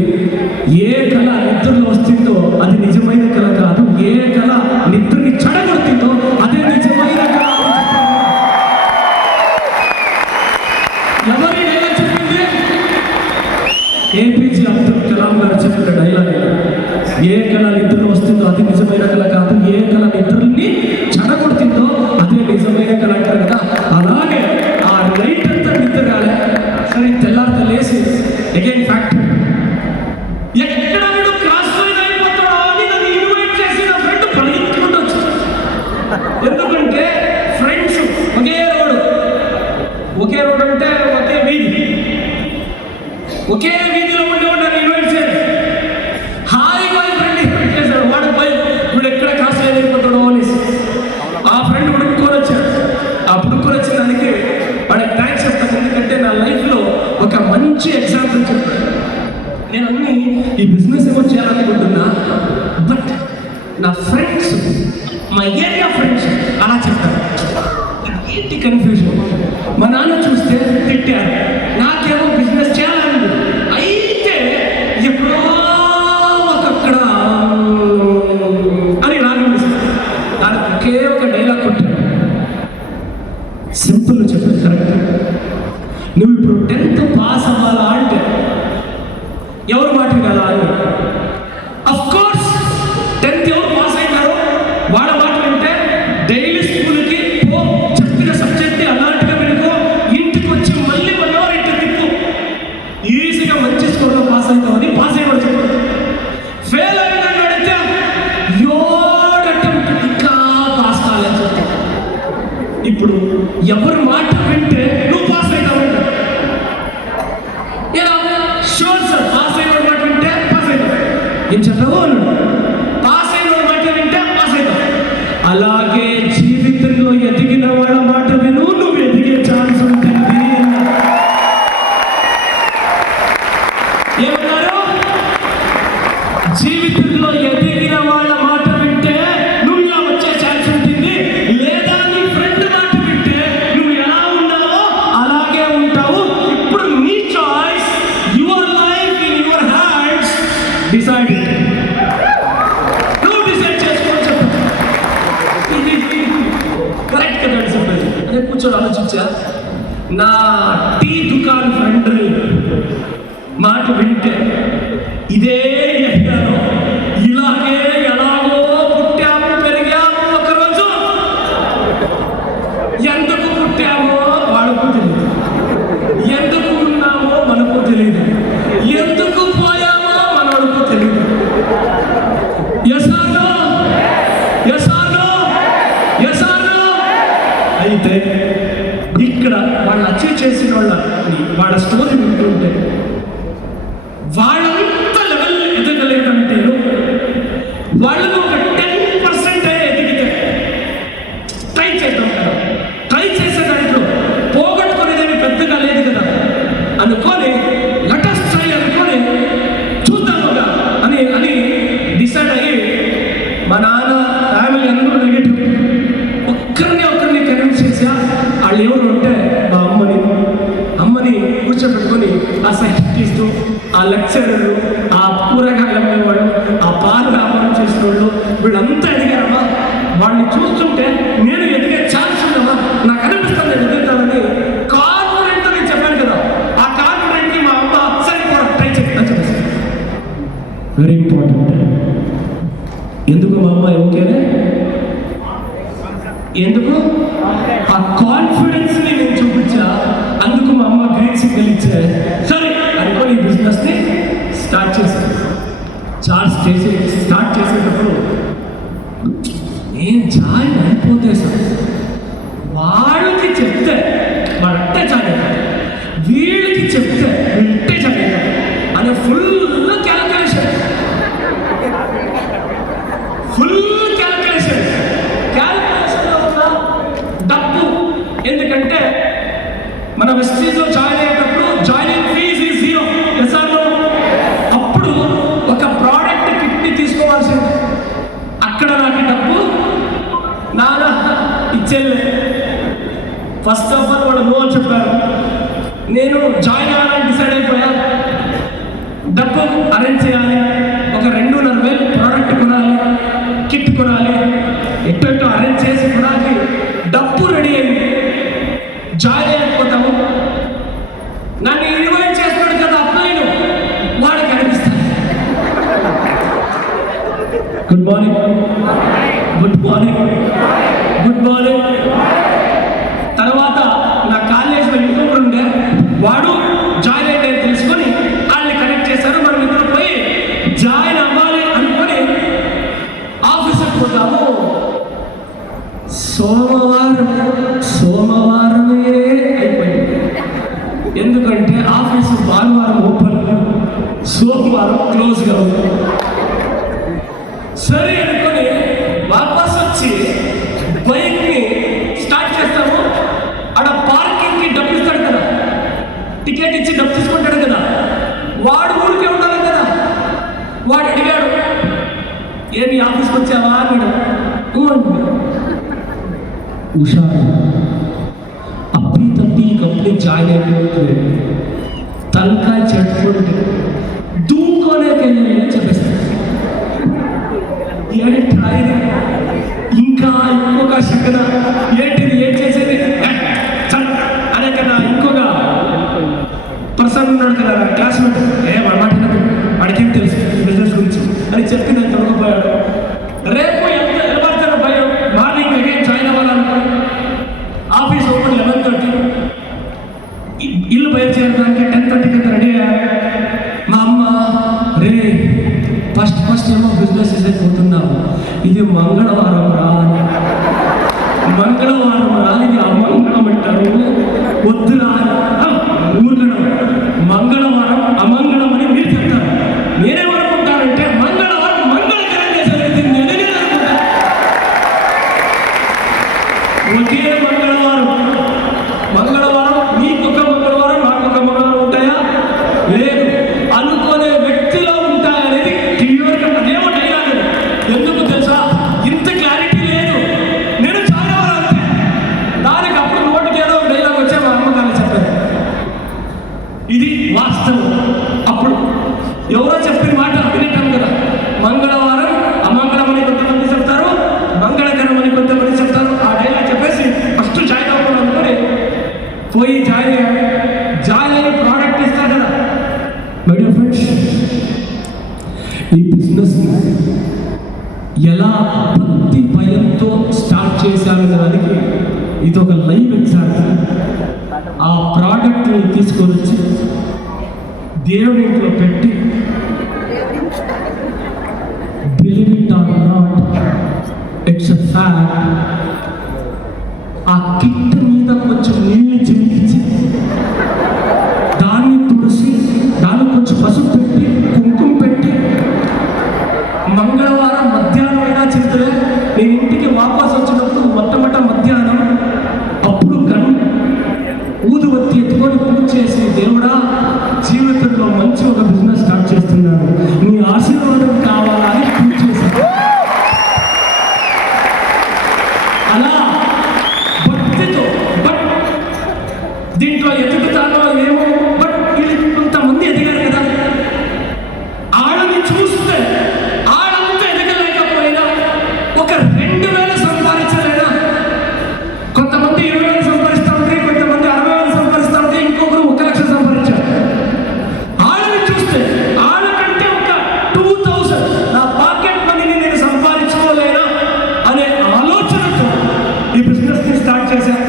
ఏ కళ నిద్రలో వస్తుందో అది నిజమైన కళ కాదు, ఏ కళ నిద్రని చెడగొడుతుందో అదే నిజమైన కళ. ఎవరి డైలాగ్ చెప్పింది? ఏపీజే అబ్దుల్ కలాం గారు చెప్పిన డైలాగ్. ఏ కళ నిద్రలో వస్తుందో అది నిజమైన కళ కాదు, ఏ కళ నిద్రని చెడగొడుతుందో అదే నిజమైన కళ అంటారు కదా. అలాగే ఆ నైట్ అంతా నిద్ర రాలే. సరే తెల్లారితో లేసి అగైన్ ఫ్యాక్ట్ ఎక్కడ వీడు క్రాస్ అయిపోతాడో అని నన్ను ఇన్వైట్ చేసి నా ఫ్రెండ్ పరిగెత్తుకుంటూ వచ్చి, ఎందుకంటే ఫ్రెండ్స్ ఒకే రోడ్ అంటే ఒకే వీధి, ఒకే వీధిలో ఉండేవాడు నన్ను ఇన్వైట్ చేయాలి. హాయ్ బాయ్ ఫ్రెండ్ ఇన్వైట్ చేశాడు. వాడు బాయ్ వీడు ఎక్కడ క్రాస్ అయిపోతాడో అనేసి ఆ ఫ్రెండ్ ఉడుక్కొని వచ్చాడు. ఆ ఉడుక్కొని వచ్చిన దానికి వాడికి థ్యాంక్స్ చెప్తాను. ఎందుకంటే నా లైఫ్లో ఒక మంచి ఎగ్జాంపుల్ చెప్పాను. నేను అన్ని ఈ బిజినెస్ ఏమో చేయాలనుకుంటున్నా, బట్ నా ఫ్రెండ్స్, మా ఏరియా ఫ్రెండ్స్ అలా చెప్పారు. ఏంటి కన్ఫ్యూజన్? మా నాన్న చూస్తే తిట్టారు, నాకేమో బిజినెస్ చేయాలని. అయితే ఎప్పుడో ఒకక్కడ అని నాకు దానికి ఒకే ఒక డైలాగ్ కొట్టాను. సింపుల్ చెప్పాను, కరెక్ట్. నువ్వు ఇప్పుడు 10th పాస్ అవ్వాలా అంటే ఎవరు మాట వినాలా అని. అఫ్ కోర్స్ 10th ఎవరు పాస్ అయినారో వాళ్ళ మాట వింటే డైలీ స్కూల్కి పో, చెప్పిన సబ్జెక్ట్ అలాంటిగా వినుకో, ఇంటికి వచ్చి మళ్ళీ 1 అవర్ ఇంటికి తిప్పు, ఈజీగా మంచి స్కోర్లో పాస్ అవుతామని పాస్ అయ్యి చెప్పారు. ఫెయిల్ అయినా అడిగితే ఇంకా పాస్ కాలేదు చెప్తాను. ఇప్పుడు ఎవరు మాట వింటే నువ్వు పాస్ అవుతావంట. షూర్ సార్, పాస్ అయిన మాట వింటే పాస్ అవుతావు. ఏం చెప్పావు? పాస్ అయిన మాట వింటే పాస్ అవుతావు. అలాగే జీవితంలో ఎదిగిన వాళ్ళ మాట విను, నువ్వు ఎదిగే ఛాన్స్ ఉంటుంది. ఏమన్నారు? జీవితంలో ఎదిగిన వాళ్ళ మాట వింటే నువ్వు ఇలా వచ్చే ఛాన్స్ ఉంటుంది, లేదా నీ ఫ్రెండ్ మాట వింటే నువ్వు ఎలా ఉన్నావో అలాగే ఉంటావు. ఇప్పుడు నీ choice, your life in your hands, decide. నువ్వు డిసైడ్ చేసుకోవచ్చు. ఇది కరెక్ట్ కదా చెప్పేది. అదే కూర్చొని ఆలోచించా, నా టీ దుకాణం ఫ్రెండ్ మాట వింటే ఇదే ఎదిగాను, ఇలాగే ఎలాగో పుట్టాము పెరిగాము. ఒకరోజు చేసిన వాళ్ళ స్టోరీ వింటుంటే వాళ్ళంత లెవెల్ ఎదగలేదంటే వాళ్ళలో ఒక 10% ఎదిగితే ట్రై చేద్దాం కదా, ట్రై చేసే దాంట్లో పోగొట్టుకునేదేమి పెద్దగా లేదు కదా అనుకొని లెటస్ ట్రై అనుకొని చూద్దాముగా అని డిసైడ్ అయ్యి మా నాన్న ఫ్యామిలీ అందరూ నెగటివ్, ఒక్కరిని కన్విన్స్ చేసా. వాళ్ళు ఎవరు అంటే మా అమ్మని కూర్చోబెట్టుకొని ఆ సైంటిస్టు, ఆ లెక్చరర్లు, ఆ కూరగాయలు అమ్మేవాళ్ళు, ఆ పాలు వ్యాపారం చేసిన వాళ్ళు, వీళ్ళంతా ఎదిగారమ్మా. వాళ్ళని చూస్తుంటే నేను ఎదిగే ఛాన్స్ ఉందమ్మా, నాకు అనిపిస్తుంది నేను ఎదుగుతానని కాన్ఫిడెంట్ నేను చెప్పాను కదా. ఆ కాన్ఫిడెంట్కి మా అమ్మ సరిపోరా ట్రై చేస్తాను చెప్పేసి. Very important. ఎందుకు మా అమ్మ ఓకేనే? ఎందుకు? ఆ కాన్ఫిడెన్స్ ని నేను చూపించా, అందుకు మా అమ్మ గ్రీన్ సిగ్నల్ ఇచ్చే సరే అనుకోని ఈ బిజినెస్ ని స్టార్ట్ చేశాను. స్టార్ట్ చేసేటప్పుడు నేను జాయిన్ అయిపోతే సార్ వాళ్ళకి చెప్తే వాళ్ళంటే జాయిన్ అవుతారు, వీళ్ళకి చెప్తే వీళ్ళంటే జాయిన్ అవుతారు అనే ఫుల్ క్యాల్కులేషన్ డబ్బు. ఎందుకంటే మన వెస్టీజ్లో జాయిన్ అయ్యేటప్పుడు జాయినింగ్ ఫీజు ఈజ్ 0. అప్పుడు ఒక ప్రోడక్ట్ కిట్ని తీసుకోవాల్సింది. అక్కడ నాకు డబ్బు నాన్న ఇచ్చేలే. ఫస్ట్ ఆఫ్ ఆల్ వాళ్ళు నో చెప్పారు. నేను జాయిన్ అవ్వాలని డిసైడ్ అయిపోయా. డబ్బు అరేంజ్ చేయాలి, ఒక 2,500,000 ప్రోడక్ట్ కొనాలి, కిట్ కొనాలి, ఎట్టు అరేంజ్ చేసి కొనాలి. డబ్బు రెడీ అయింది, జాయిన్ అయిపోతాము. నన్ను ఇన్వైట్ చేస్తాడు కదా అప్లైను, వాడికి అనిపిస్తాను గుడ్ మార్నింగ్ తర్వాత నా కాలేజ్లో ఇంకొకరు ఉండే, వాడు జాయిన్ అయితే తెలుసుకొని వాళ్ళని కనెక్ట్ చేశారు. మనం ఇద్దరు పోయి జాయిన్ అవ్వాలి అనుకొని ఆఫీసుకి పోతాము. సోమవారమే అయిపోయింది. ఎందుకంటే ఆఫీసు భానువారం ఓపెన్, సోమవారం క్లోజ్గా ఉంది. సరే అనుకొని వాపస్ వచ్చి బైక్ని స్టార్ట్ చేస్తాము. ఆడ పార్కింగ్కి డబ్బులు ఇస్తాడు కదా, టికెట్ ఇచ్చి డబ్బు తీసుకుంటాడు కదా, వాడు ఊరికే ఉండాలి కదా. వాడు అడిగాడు, ఏమి ఆఫీస్కి వచ్చావా అన్నాడు. హుషారు అప్పి తప్పి కంపెనీ జాయిన్ అయిపోతుంది, తలకాయ చెట్టుకుంటే దూకోలేక చెప్పేస్తాను. ఏంట్రా ఇది, ఇంకా ఇంకొక శకన ఏంటిది, ఏం చేసేది అనే కదా. ఇంకొక పర్సన్ ఉన్నాడు కదా క్లాస్మేట్, మాట వాడికేం తెలుసు బిజినెస్ గురించి అని చెప్పి నేను తొలగిపోయాడు. రేపు ఎంత పడతాను భయం. మార్నింగ్ అగైన్ జాయిన్ అవ్వాలనుకోండి. ఆఫీస్ ఓపెన్ 11:30, ఇల్లు బయలుదేరడానికి 10:30 కింద రెడీ అయ్యారు. మా అమ్మ రే ఫస్ట్ ఏమో బిజినెస్ అయిపోతున్నాము, ఇది మంగళవారం రా, ఇది అమంగళం అంటారు, వద్దురా ఊరుగడం. మంగళవారం అమంగళం అని మీరు చెప్తారు, నేనేమనుకుంటానంటే మంగళవారం మంగళకరంగా జరుగుతుంది అని నేను అనుకుంటాను. ఒకే మంగళవారం నీకొక మంగళవారం నాకొక మంగళవారం ఉంటాయా? లేదు. అనుకునే వ్యక్తిలో ఉంటాయనేది క్లియర్గా అదేమో డైలాగ్. ఎందుకు తెలుసా? ఇంత క్లారిటీ లేదు. నేను చాలా అంతే, దానికి అప్పుడు నోటికి ఏదో డైలాగ్ వచ్చే మా అమ్మకాన్ని చెప్పారు. ఇది వాస్తవం. అప్పుడు ఎవరో చెప్పిన మాట వినేటాను కదా. మంగళవారం అమంగళం అని కొంతమంది చెప్తారు, మంగళకరం అని కొంతమంది చెప్తారు. ఆ డైలాగ్ చెప్పేసి ఫస్ట్ జాయిన్ అవ్వడం అనుకుని పోయి జాయిన్ అయ్యి ప్రోడక్ట్ ఇస్తారు కదా. మై డియర్ ఫ్రెండ్స్, ఈ బిజినెస్ ఎలా భక్తి భయంతో స్టార్ట్ చేశాను దానికి ఇది ఒక లైవ్ ఎగ్జాంపుల్. ఆ ప్రోడక్ట్ని తీసుకొని వచ్చి దేవుడి ఇంట్లో పెట్టి, believe it or not, it's a fact, ఆ కిట్ మీద కొంచెం నీళ్ళు చిలికించి ఊదువత్తి ఎత్తుకొని పూజ చేసి, దేవుడా జీవితంలో మంచి ఒక బిజినెస్ స్టార్ట్ చేస్తున్నాను, నీ ఆశీర్వాదం కావాలని పూజ చేశాను. అలా భక్తితో, బట్ దీంట్లో ఎదుగుతానో ఏమో, బట్ వీళ్ళు కొంతమంది ఎదిగారు కదా. ఆడని చూస్తే ఆడంతా ఎదగలేకపోయినా ఒక 2000 సంపాదించలేదా? కొంతమంది 20,000 సంపాదిస్తూ ఉంటే, కొంతమంది 60,000 సంపాదిస్తూ ఉంటే, ఇంకొకరు 1,00,000 సంపాదించారు. ఆడని చూస్తే ఆడకంటే ఒక 2,000 నా పాకెట్ మనీని నేను సంపాదించుకోలేనా అనే ఆలోచనతో ఈ బిజినెస్ని స్టార్ట్ చేశాను.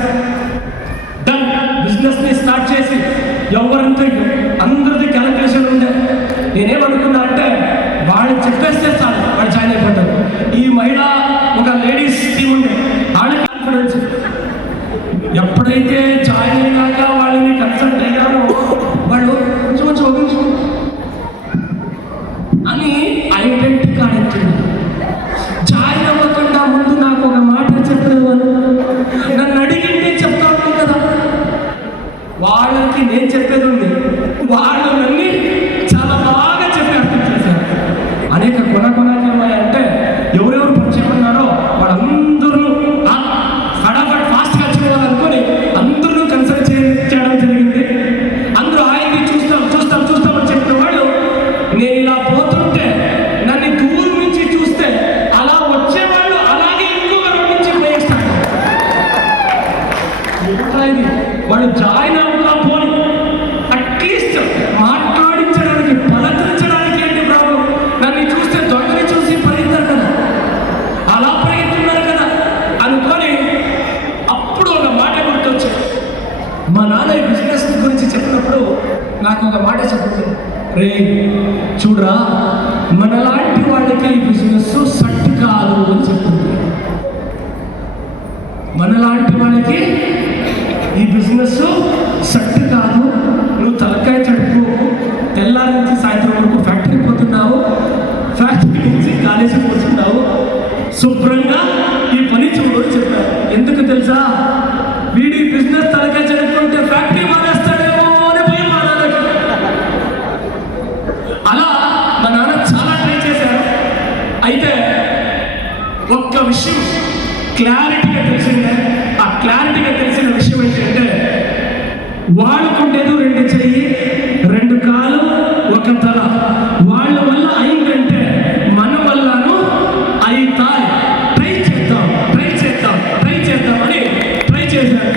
డన్. బిజినెస్ని స్టార్ట్ చేసి ఎవరంతా అందరిది క్యాలిక్యులేషన్ ఉండే. నేనేమనుకున్నా అంటే, వాళ్ళు చెప్పేస్తే చాలు, వాళ్ళు జాయిన్ అయిపోతారు. ఈ మహిళ ఒక లేడీస్ టీమ్ ఉండే, వాళ్ళ కాన్ఫిడెన్స్ ఎప్పుడైతే జాయిన్ అయినాక వాళ్ళని కన్సల్ట్ అయ్యారో, వాళ్ళు కొంచెం ఒక నిమిషం అని ఐడెంటిటీ కార్డ్ ఇచ్చింది. జాయిన్ అవ్వకుండా ముందు నాకు ఒక మాట చెప్పేవాళ్ళు, నన్ను అడిగింటే చెప్తాను కదా. వాళ్ళకి నేను చెప్పేది ఉంది, వాళ్ళు నన్ను చాలా బాగా చెప్పి అర్థం చేశారు. అనేక కొనకేమాయంటే ఎవరెవరు పరిచయం ఉన్నారో వాళ్ళందరూ ఫటాఫట్ ఫాస్ట్గా చేయాలనుకొని అందరూ కన్సల్ట్ చేయడం జరిగింది. అందరూ ఆయన్ని చూస్తామని చెప్పిన వాళ్ళు, నేను ఇలా పోతుంటే నన్ను దూరం నుంచి చూస్తే అలా వచ్చేవాళ్ళు అలాగే ఇంకొక రోడ్ నుంచి పోయేస్తాడు. వాళ్ళు జాయిన్ అవ్వకుండా పోని, అట్లీస్ట్ మాట్లాడించడానికి, పలకరించడానికి ఏంటి ప్రాబ్లం? నన్ను చూస్తే దొంగని చూసి పరిగెత్తారు కదా, అలా పరిగెత్తున్నారు కదా అనుకొని అప్పుడు ఒక మాట గుర్తొచ్చింది. మా నాన్న ఈ బిజినెస్ గురించి చెప్పినప్పుడు నాకు ఒక మాట చెప్తుంది, రే చూడరా, మనలాంటి వాళ్ళకి ఈ బిజినెస్ సట్ కాదు అని చెప్తుంది. మనలాంటి వాళ్ళకి ఈ బిజినెస్ సట్ కాదు, నువ్వు తలకాయ చడుపు, తెల్లారి నుంచి సాయంత్రం వరకు ఫ్యాక్టరీకి పోతున్నావు, ఫ్యాక్టరీ నుంచి కాలేజీకి పోతున్నావు, శుభ్రంగా ఈ పని చూడు అని చెప్పారు. ఎందుకు తెలుసా? వీడి బిజినెస్ తలకాయ చడుపుకుంటే ఫ్యాక్టరీ మానేస్తాడేమో అని భయం మా నాన్నకి. అలా మా నాన్న చాలా ట్రై చేశారు. అయితే ఒక్క విషయం క్లారిటీగా తెలిసిందే. ఆ క్లారిటీగా తెలిసిన విషయం ఏంటంటే, వాళ్ళకుండేది 2 చెయ్యి, 2 కాలు, 1 తల. వాళ్ళ వల్ల అయిందంటే మన వల్లను అయితాయి. ట్రై చేద్దాం అని ట్రై చేశారు.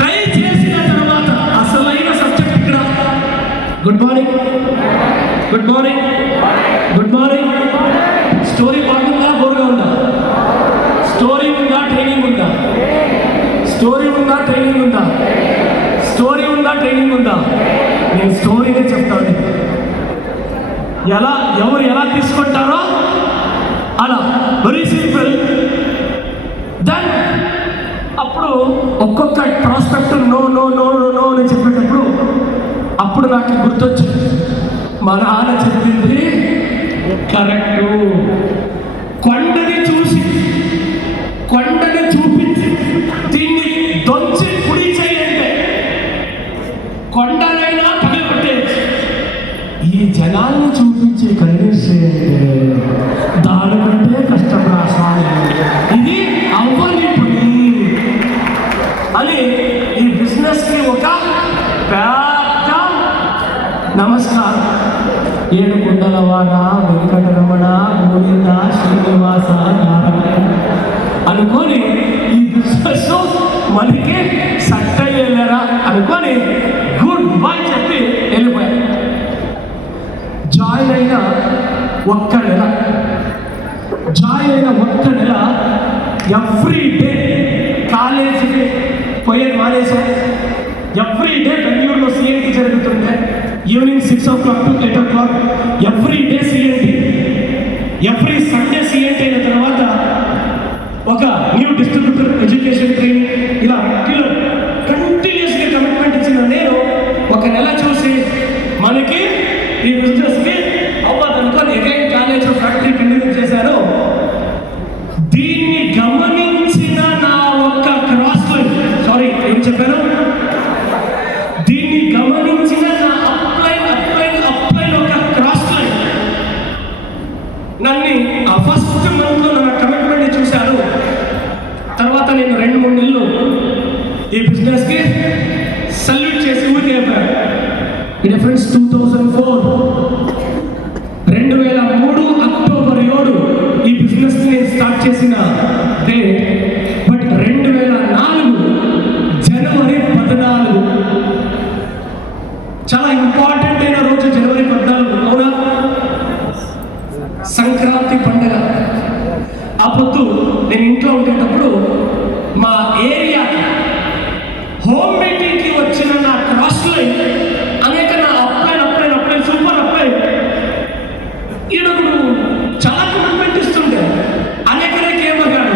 ట్రై చేసిన తర్వాత అసలైన సబ్జెక్ట్ ఇక్కడ. Good morning. స్టోరీ బాగుందా, బోర్గా ఉందా? స్టోరీ ఉందా, ట్రైనింగ్ ఉందా? ట్రైనింగ్ ఉందా? నేను స్టోరీనే చెప్తాను. ఎవరు ఎలా తీసుకుంటారో అలా, వెరీ సింపుల్. దెన్ అప్పుడు ఒక్కొక్క ప్రాస్పెక్ట్ నో అని చెప్పేటప్పుడు అప్పుడు నాకు గుర్తొచ్చింది, మా నాన్న చెప్పింది కరెక్టు. కొండని చూపించి దీన్ని దొంచి కుడి చేయండి, కొండనైనా పగలగొట్టేయచ్చు. ఈ జనాల్ని చూపించి కన్విన్స్ చేయండి, దానికంటే కష్టం రాసాలి, ఇది అవ్వని పని అని ఈ బిజినెస్కి ఒక పెద్ద నమస్కారం. 7 కుండలవాడ, వెంకటరమణ, గోవింద, శ్రీనివాస, నారాయణ అనుకొని ఈ బిజినెస్ మనకి సట్ అయ్యేలేరా అనుకొని గుడ్ బై చెప్పి వెళ్ళిపోయారు. జాయిన్ అయిన ఒక్క నెల ఎవ్రీ డే కాలేజీకి పోయేది మానేశాం. ఎవ్రీ డే బెంగళూరులో సిఎన్టీ జరుగుతుండే, evening 6 o'clock to 8 o'clock every day CNT. Every Sunday CNT అయిన తర్వాత ఒక న్యూ డిస్ట్రిబ్యూటర్ ఎడ్యుకేషన్ ట్రైనింగ్, ఇలా కంటిన్యూస్గా కమిట్మెంట్ ఇచ్చిన నేను ఒక నెల చూసి మనకి ఈ బిజినెస్కి అవ్వదనుకొని ఎగైన్ కాలేజ్ ఫ్యాక్టరీ కంటిన్యూ చేశాను. దీన్ని గమనించిన నా ఒక్క క్రాస్ లైన్, సారీ ఏం చెప్పాను, ఇంజనీర్స్కి సల్యూట్ చేసి ఊరికి అయిపోయారు. ఇది ఫ్రెండ్స్ 2003 అక్టోబర్ 7 ఈ బిజినెస్ నేను స్టార్ట్ చేసిన డేట్. బట్ 2004 జనవరి 14 చాలా ఇంపార్టెంట్ అయిన రోజు. జనవరి 14 అవునా, సంక్రాంతి పండుగ. ఆ పొద్దు నేను ఇంట్లో ఉండేటప్పుడు మా ఏరియా హోమ్ మీటింగ్కి వచ్చిన నా క్రాస్ లైన్ అనేక నా అప్లైన్ సూపర్ అప్లైన్ ఈడొకడు చాలా కమిట్మెంట్ ఇస్తుంటే అనేకనేక ఏమగాడు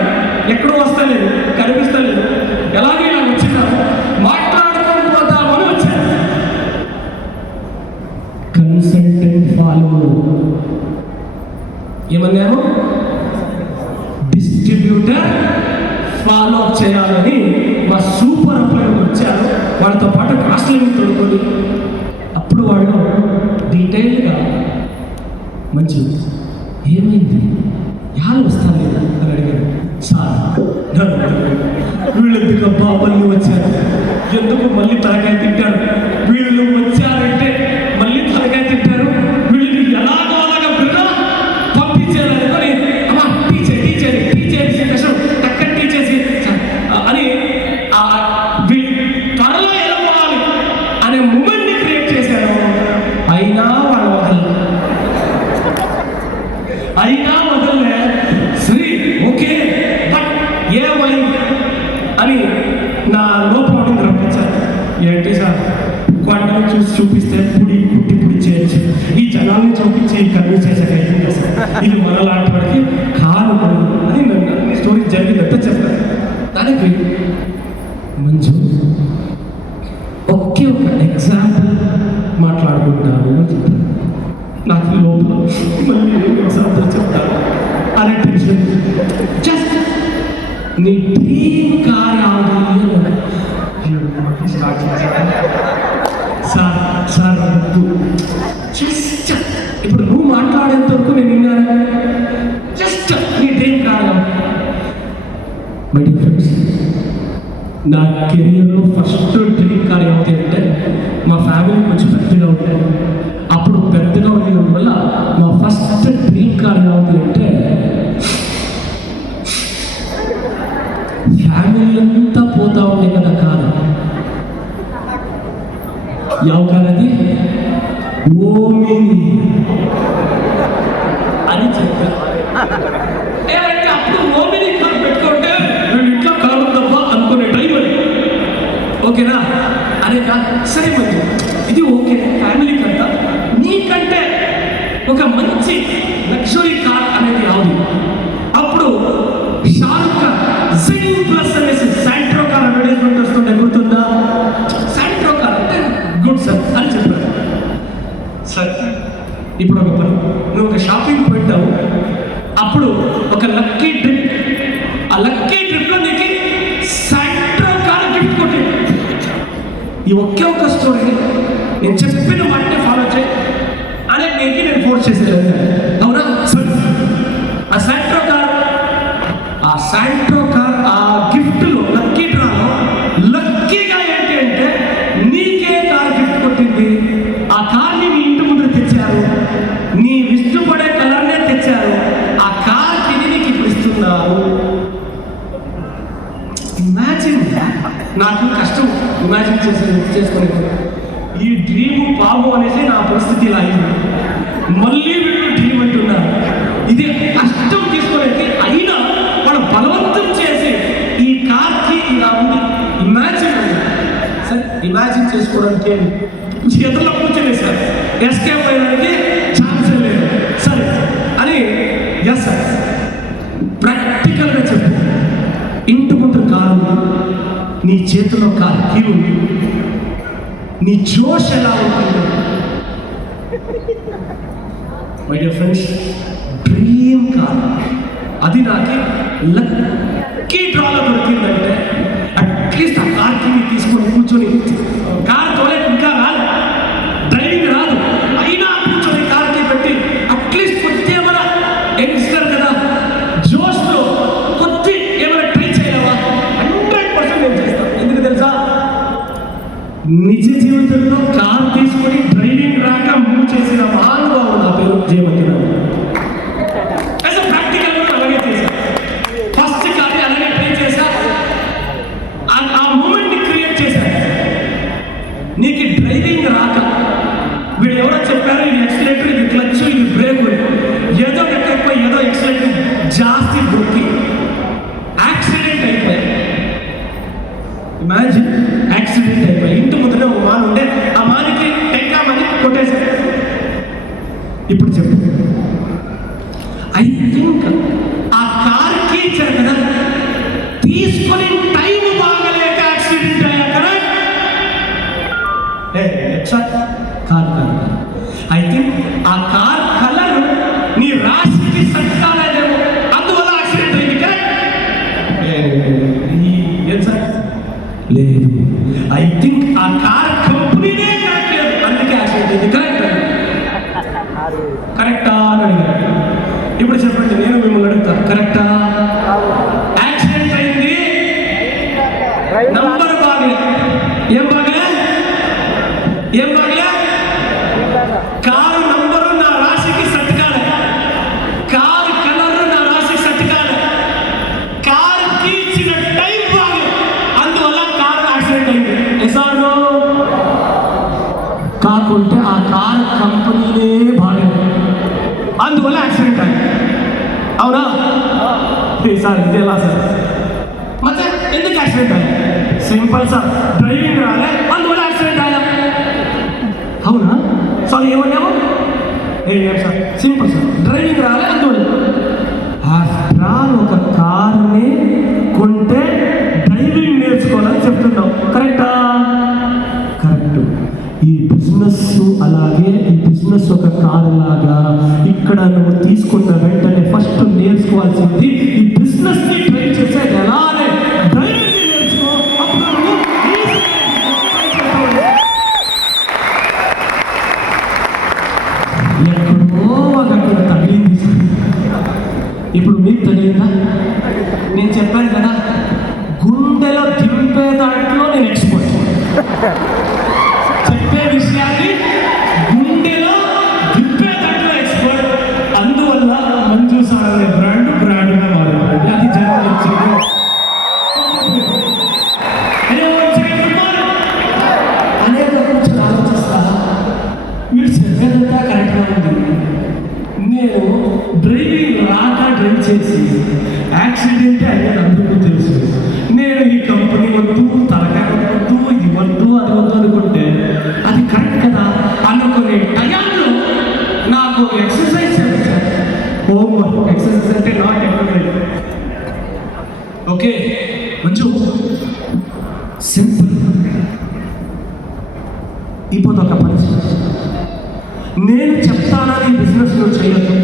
ఎక్కడో వస్తలేదు, కనిపిస్తలేదు. ఎలాగే ఇలా వచ్చినా మాట్లాడుకొని పోతామని వచ్చాను. కన్సల్టెంట్ ఫాలో ఏమన్నాము, డిస్ట్రిబ్యూటర్ ఫాలో అప్ చేయాలని మా సూపర్ అప్లైన్ వచ్చారు. వాళ్ళతో పాటు క్రాస్లింగ్ తోడుకొని అప్పుడు వాళ్ళు డీటెయిల్గా మంచి ఏమైంది యాలు వస్తాను లేదా అని అడిగారు. సార్ వీళ్ళు ఎందుకు మళ్ళీ వచ్చారు, ఎందుకు మళ్ళీ తలకాయ తింటారు, వీళ్ళు వచ్చారంటే మళ్ళీ తలకాయ తింటారు, వీళ్ళని ఎలాగో అలాగా బిర్రా పంపించారనుకొని అమ్మా టీచర్ టక్కన టీచేసి అని వీళ్ళు త్వరలో ఎలా పోవాలి అనే మూమెంట్ని క్రియేట్ చేశారు. అయినా వాళ్ళ వదలే శ్రీ ఓకే బట్ ఏమై అని నా లోపల రప్పించారు. ఏంటి సార్, కొండను చూపిస్తే పుడి చేయొచ్చు, ఈ జనాల్ని చూపించి కన్విన్స్ చేసాక అయింది సార్, ఇది మనలాంటి వాడికి కాదు అని నన్ను స్టోరీ జరిగిందంటే చెప్పారు. దానికి మంచు ఒకే ఒక ఎగ్జాంపుల్ మాట్లాడుకుంటాను అని చెప్పారు. నాకు లోపల మళ్ళీ ఎగ్జాంపుల్ చెప్తాను అనే టెన్షన్. జస్ట్ నీ డ్రీమ్ కార్ స్టార్ట్ చేశాను సార్ జస్ట్ ఇప్పుడు నువ్వు మాట్లాడేంత వరకు నేను విన్నాను. జస్ట్ నీ dream car. My dear friends, నా కెరియర్లో ఫస్ట్ డ్రీమ్ కార్ ఏమిటి అంటే మా ఫ్యామిలీ కొంచెం పెద్దగా ఉంటాయి. అప్పుడు పెద్దగా ఉండడం వల్ల మా ఫస్ట్ డ్రీమ్ కార్ ఏమిటి అంటే ఫ్యామిలీ అంతా పోతా ఉండే కదా కారు. ಯಾವ కార్ అది, ఓమిని అని చెప్పారు. అంటే అప్పుడు ఓమిని కార్ పెట్టుకుంటే నేను ఇంట్లో కారు ఉందమ్మా అనుకునే డ్రైవర్ ఓకేనా అనే కాదు. సరే మంచి ఇది ఓకే ఫ్యామిలీ కంట, నీకంటే ఒక మంచి లగ్జరీ కార్ అనేది రాదు. అప్పుడు షారుఖ్ ఖాన్ ZEN+ అనేసి శాంట్రో కార్ అడ్వర్టైజ్మెంట్ వస్తుంటే గుర్తుందా? శాంట్రో కార్ అంటే గుడ్ సార్ అని చెప్పారు. సార్ ఇప్పుడు ఒక పని, నువ్వు ఒక షాపింగ్ పెట్టావు, అప్పుడు ఒక లక్కీ ట్రిప్, ఆ లక్కీ ట్రిప్లో నీకు శాంట్రో కార్ గిఫ్ట్ కొట్టింది. ఈ ఒకే ఒక స్టోరీని నేను చెప్పిన వాటిని ఫాలో చేయి అనే నీకు నేను ఫోర్స్ చేసేది అవునా? ఆ శాంట్రో కార్ ఆ గిఫ్ట్లో లక్కీ డ్రాలో లక్కీగా ఏంటి అంటే నీకే కార్ గిఫ్ట్ కొట్టింది. ఆ కార్ని నీ ఇంటి ముందు తెచ్చారు, నీ ఇష్టపడే కలర్నే తెచ్చారు. ఆ కార్కి నీకు ఇప్పుడు ఇస్తున్నారు. ఇమాజిన్, నాకు కష్టం ఇమాజిన్ చేసుకునే ఈ డ్రీము పాము అనేసి నా పరిస్థితి ఇలా అయింది. మళ్ళీ వీళ్ళు డ్రీమ్ అంటున్నారు. ఇది కష్టం తీసుకునేది అయినా వాళ్ళు బలవంతం చేసి ఈ కార్కి ఇలా ఉంది. ఇమాజిన్ సార్, ఇమాజిన్ చేసుకోవడానికి చేతుల్లో కూర్చొని సార్ ఎస్కేప్ అయ్యడానికి ఛాన్స్ లేదు సరే అని. ఎస్ సార్, ప్రాక్టికల్గా చెప్పు. ఇంటి ముందు కారు, నీ చేతిలో కారు కీ ఉంది, నీ జోష్ ఎలా ఉంటుంది? My dear friends, dream car అది నాకు లక్కీ డ్రాలో దొరికిందంటే అట్లీస్ట్ ఆ కార్కి తీసుకొని కూర్చొని, కార్ తోలేక ఇంకా రాదు, డ్రైవింగ్ రాదు, అయినా కూర్చొని కార్కి పెట్టి అట్లీస్ట్ కొద్ది ఏమైనా యంగ్స్టర్ కదా జోష్లో కొద్ది ఏమైనా ట్రై చేయలేవా? 100% నేను చేస్తాను. ఎందుకు తెలుసా? నిజ జీవితంలో కారు తీసుకొని డ్రైవింగ్ రాక మూవ్ చేసిన మహానుభావుడు నా పేరు జయమంతురావు. యాజ్ అ ప్రాక్టికల్ కూడా అలాగే చేశాను. ఫస్ట్ కారు అలాగే ట్రై చేశా. ఆ మూమెంట్ని క్రియేట్ చేశాను. నీకు డ్రైవింగ్ రాక వీళ్ళు ఎవరో చెప్పారు, ఇది ఎక్సలేటర్, ఇది క్లచ్, ఇది బ్రేక్, ఏదో ఎక్కడిపోయి ఏదో ఎక్సలేటర్ జాస్తి దొరికి యాక్సిడెంట్ అయిపోయి. ఇమాజిన్, యాక్సిడెంట్ అయిపోయి ఇంటి ముందర ఒక మాన్ ఉండే, ఆ మానికి టెక్కామని కొట్టేశారు. ఇప్పుడు చెప్పు, ఐ థింక్ ఆ కార్కి ఇచ్చారు కదా, తీసుకొని టైం బాగలేక యాక్సిడెంట్ అయ్యా కదా. కాదు, ఐ థింక్ ఆ కార్ కలర్ నీ రాశికి సెట్ కాలేదేమో, అందువల్ల యాక్సిడెంట్ అయింది. ఏం సార్? లేదు, ఐ థింక్ ఆ కార్ కంపెనీనే కావట్లేదు, అందుకే యాక్సిడెంట్ అయింది. కరెక్టా అని అడిగారు. ఇప్పుడు చెప్పండి, నేను మిమ్మల్ని అడుగుతాను, కరెక్టా? యాక్సిడెంట్ అయింది, నంబర్ బాగలే. ఏం బాగలే? ఏం బాగలే? కారు నంబరు నా రాశికి సెట్ కాలే, కారు కలర్ నా రాశికి సెట్ కాలే, కారు తీర్చిన టైం బాగలే, అందువల్ల కారు యాక్సిడెంట్ అయింది. ఎసారో కాకుంటే ఆ కారు కంపెనీనే బాగలేదు, అందువల్ల యాక్సిడెంట్ అయింది. అవునా సార్? ఇది ఎలా సార్? ಮತ್ತೆ ఎందుకు యాక్సిడెంట్ అయింది? సింపుల్ సార్, డ్రైవింగ్ రాలే, అందువల్ల యాక్సిడెంట్ అయ్యా. అవునా సార్? ఏమన్నాము? ఏం సార్? సింపుల్ సార్, డ్రైవింగ్ రాలే, అందువల్ల. ఆఫ్టర్ ఆల్ ఒక కార్ని కొంటే డ్రైవింగ్ నేర్చుకోవాలని చెప్తున్నాం, కరెక్టా? కరెక్ట్. ఈ బిజినెస్ అలాగే, ఈ బిజినెస్ ఒక కారు లాగా. ఇక్కడ నువ్వు తీసుకున్న వెంటనే ఫస్ట్ నేర్చుకోవాల్సింది ఈ బిజినెస్ ని ట్రై చేసేది ఎలా అని డ్రైవింగ్ నేర్చుకో. ఎక్కడో అక్కడ తగిలింది. ఇప్పుడు మీకు తగిలిందా? నేను చెప్పాను కదా, గుండెలో దింపే దాంట్లో నేను ఎక్స్పర్ట్. చెప్పే విషయాన్ని గుండెలో దింపే దాంట్లో ఎక్స్పర్ట్. అందువల్ల మంజు సార్ అనే బ్రాండ్గా మారింది. అది జనాలు వచ్చింది. అనేక కొంచెం ఆలోచిస్తా, మీరు చెప్పేదంతా కరెక్ట్గా ఉంది. నేను డ్రైవింగ్ రాక డ్రైవ్ చేసి యాక్సిడెంట్ అయ్యాను, అందుకు తెలుసు. నేను ఈ కంపెనీ వద్దు, తలకాయ వద్దు, ఇది వద్దు, అది వద్దు అనుకుంటే అది కరెక్ట్ కదా అనుకునే టైంలో నాకు ఎక్సర్సైజ్ చేశాను. హోంవర్క్ ఎక్సర్సైజ్ అంటే నాట్ ఎక్సర్సైజ్. ఓకే మంచు, సింపుల్. ఇప్పుడు ఒక పరిస్థితి, నేను చెప్తానని బిజినెస్ నువ్వు చేయొద్దు.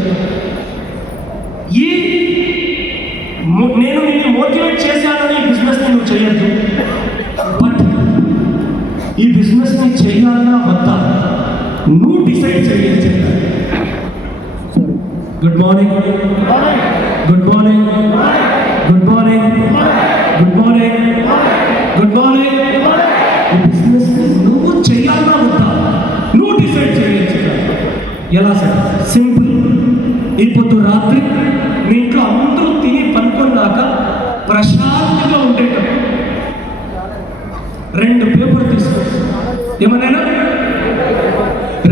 నేను నిన్ను మోటివేట్ చేశానని ఈ బిజినెస్ నువ్వు చేయొద్దు. బట్ ఈ బిజినెస్ ని చేయాలన్నా వద్దా నువ్వు డిసైడ్ చేయాలి. Good morning, good morning, good morning, good morning, good morning. ఈ బిజినెస్ ని నువ్వు చేయాలన్నా వద్దా నువ్వు డిసైడ్ చేయాలి. ఎలా సార్? సింపుల్. ఈ పొద్దు రాత్రి మీ ఇంట్లో అందరూ తిని పనుకున్నాక ప్రశాంతంగా ఉండేటప్పుడు 2 పేపర్ తీసుకో. ఏమన్నా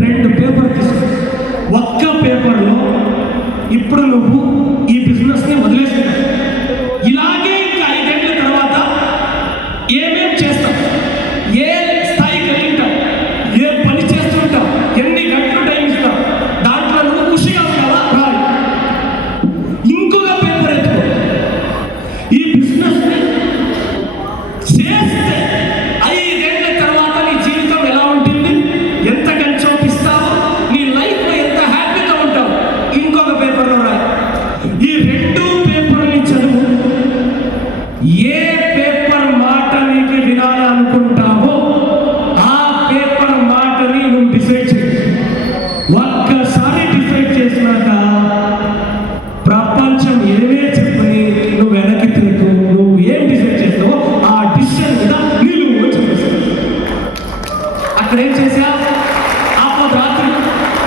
2 పేపర్ తీసుకో. ఒక్క పేపర్లో ఇప్పుడు నువ్వు ఈ బిజినెస్ని వదిలేస్తున్నావు. ఇలాగే ఇంకా 5 ఏళ్ళ తర్వాత ఏమేం చేస్తావు, ఏ స్థాయికి వెళ్తావు, ఏ పని చేస్తుంటావు, ఎన్ని గంటలు టైం ఇస్తావు, దాంట్లో నువ్వు ఖుషిగా ఉంటావా? రాదు. ఇంకొక పేపర్ ఎత్తుకో. ఈ బిజినెస్ చేస్తే 5 ఏళ్ళ తర్వాత నీ జీవితం ఎలా ఉంటుంది, ఎంత గంచోపిస్తావో, నీ లైఫ్లో ఎంత హ్యాపీగా ఉంటావు, ఇంకొక పేపర్లో రాయి. ఈ 2 అక్కడ ఏం చేశా, ఆ రాత్రి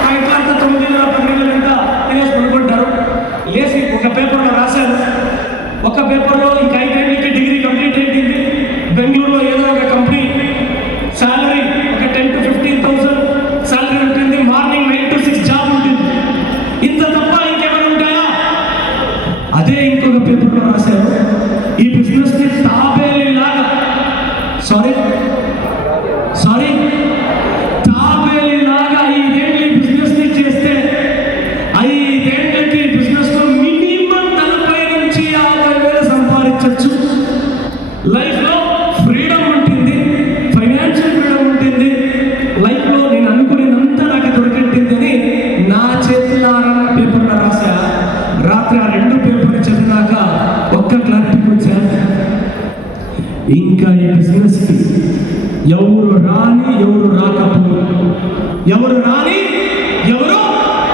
మా ఇంట్లో అంతా 9:10 ఎంత తినేసి పడుకుంటారు. లేచి ఒక పేపర్లో రాశాను. ఒక పేపర్లో ఇంక 5 ఏళ్ళకి డిగ్రీ కంప్లీట్ అయింది. బెంగళూరులో ఏదో ఒక కంపెనీ శాలరీ ఒక 10,000 to 15,000 శాలరీ ఉంటుంది. మార్నింగ్ 9 to 6 జాబ్ ఉంటుంది. ఇంత తప్ప ఇంకేమైనా ఉంటాయా? అదే ఇంకొక పేపర్లో రాశారు, ఈ బిజినెస్ ని తాబేలిలాగా తాబేలిలాగా 5 ఏళ్ళు ఈ బిజినెస్ ని చేస్తే 5 ఏళ్ళకి బిజినెస్ లో మినిమం 40,000 నుంచి 50,000 సంపాదించవచ్చు. లైఫ్ లో ఫ్రీడమ్ ఉంటుంది, ఫైనాన్షియల్ ఫ్రీడమ్ ఉంటుంది. లైఫ్ లో నేను అనుకునేదంతా నాకు దొరికింటుంది అని నా చేతులారా పేపర్లో రాశా. రాత్రి ఆ 2 పేపర్లు చదివినాక ఒక్క క్లారిటీకి వచ్చా, ఇంకా ఈ బిజినెస్ కి ఎవరు రాని ఎవరు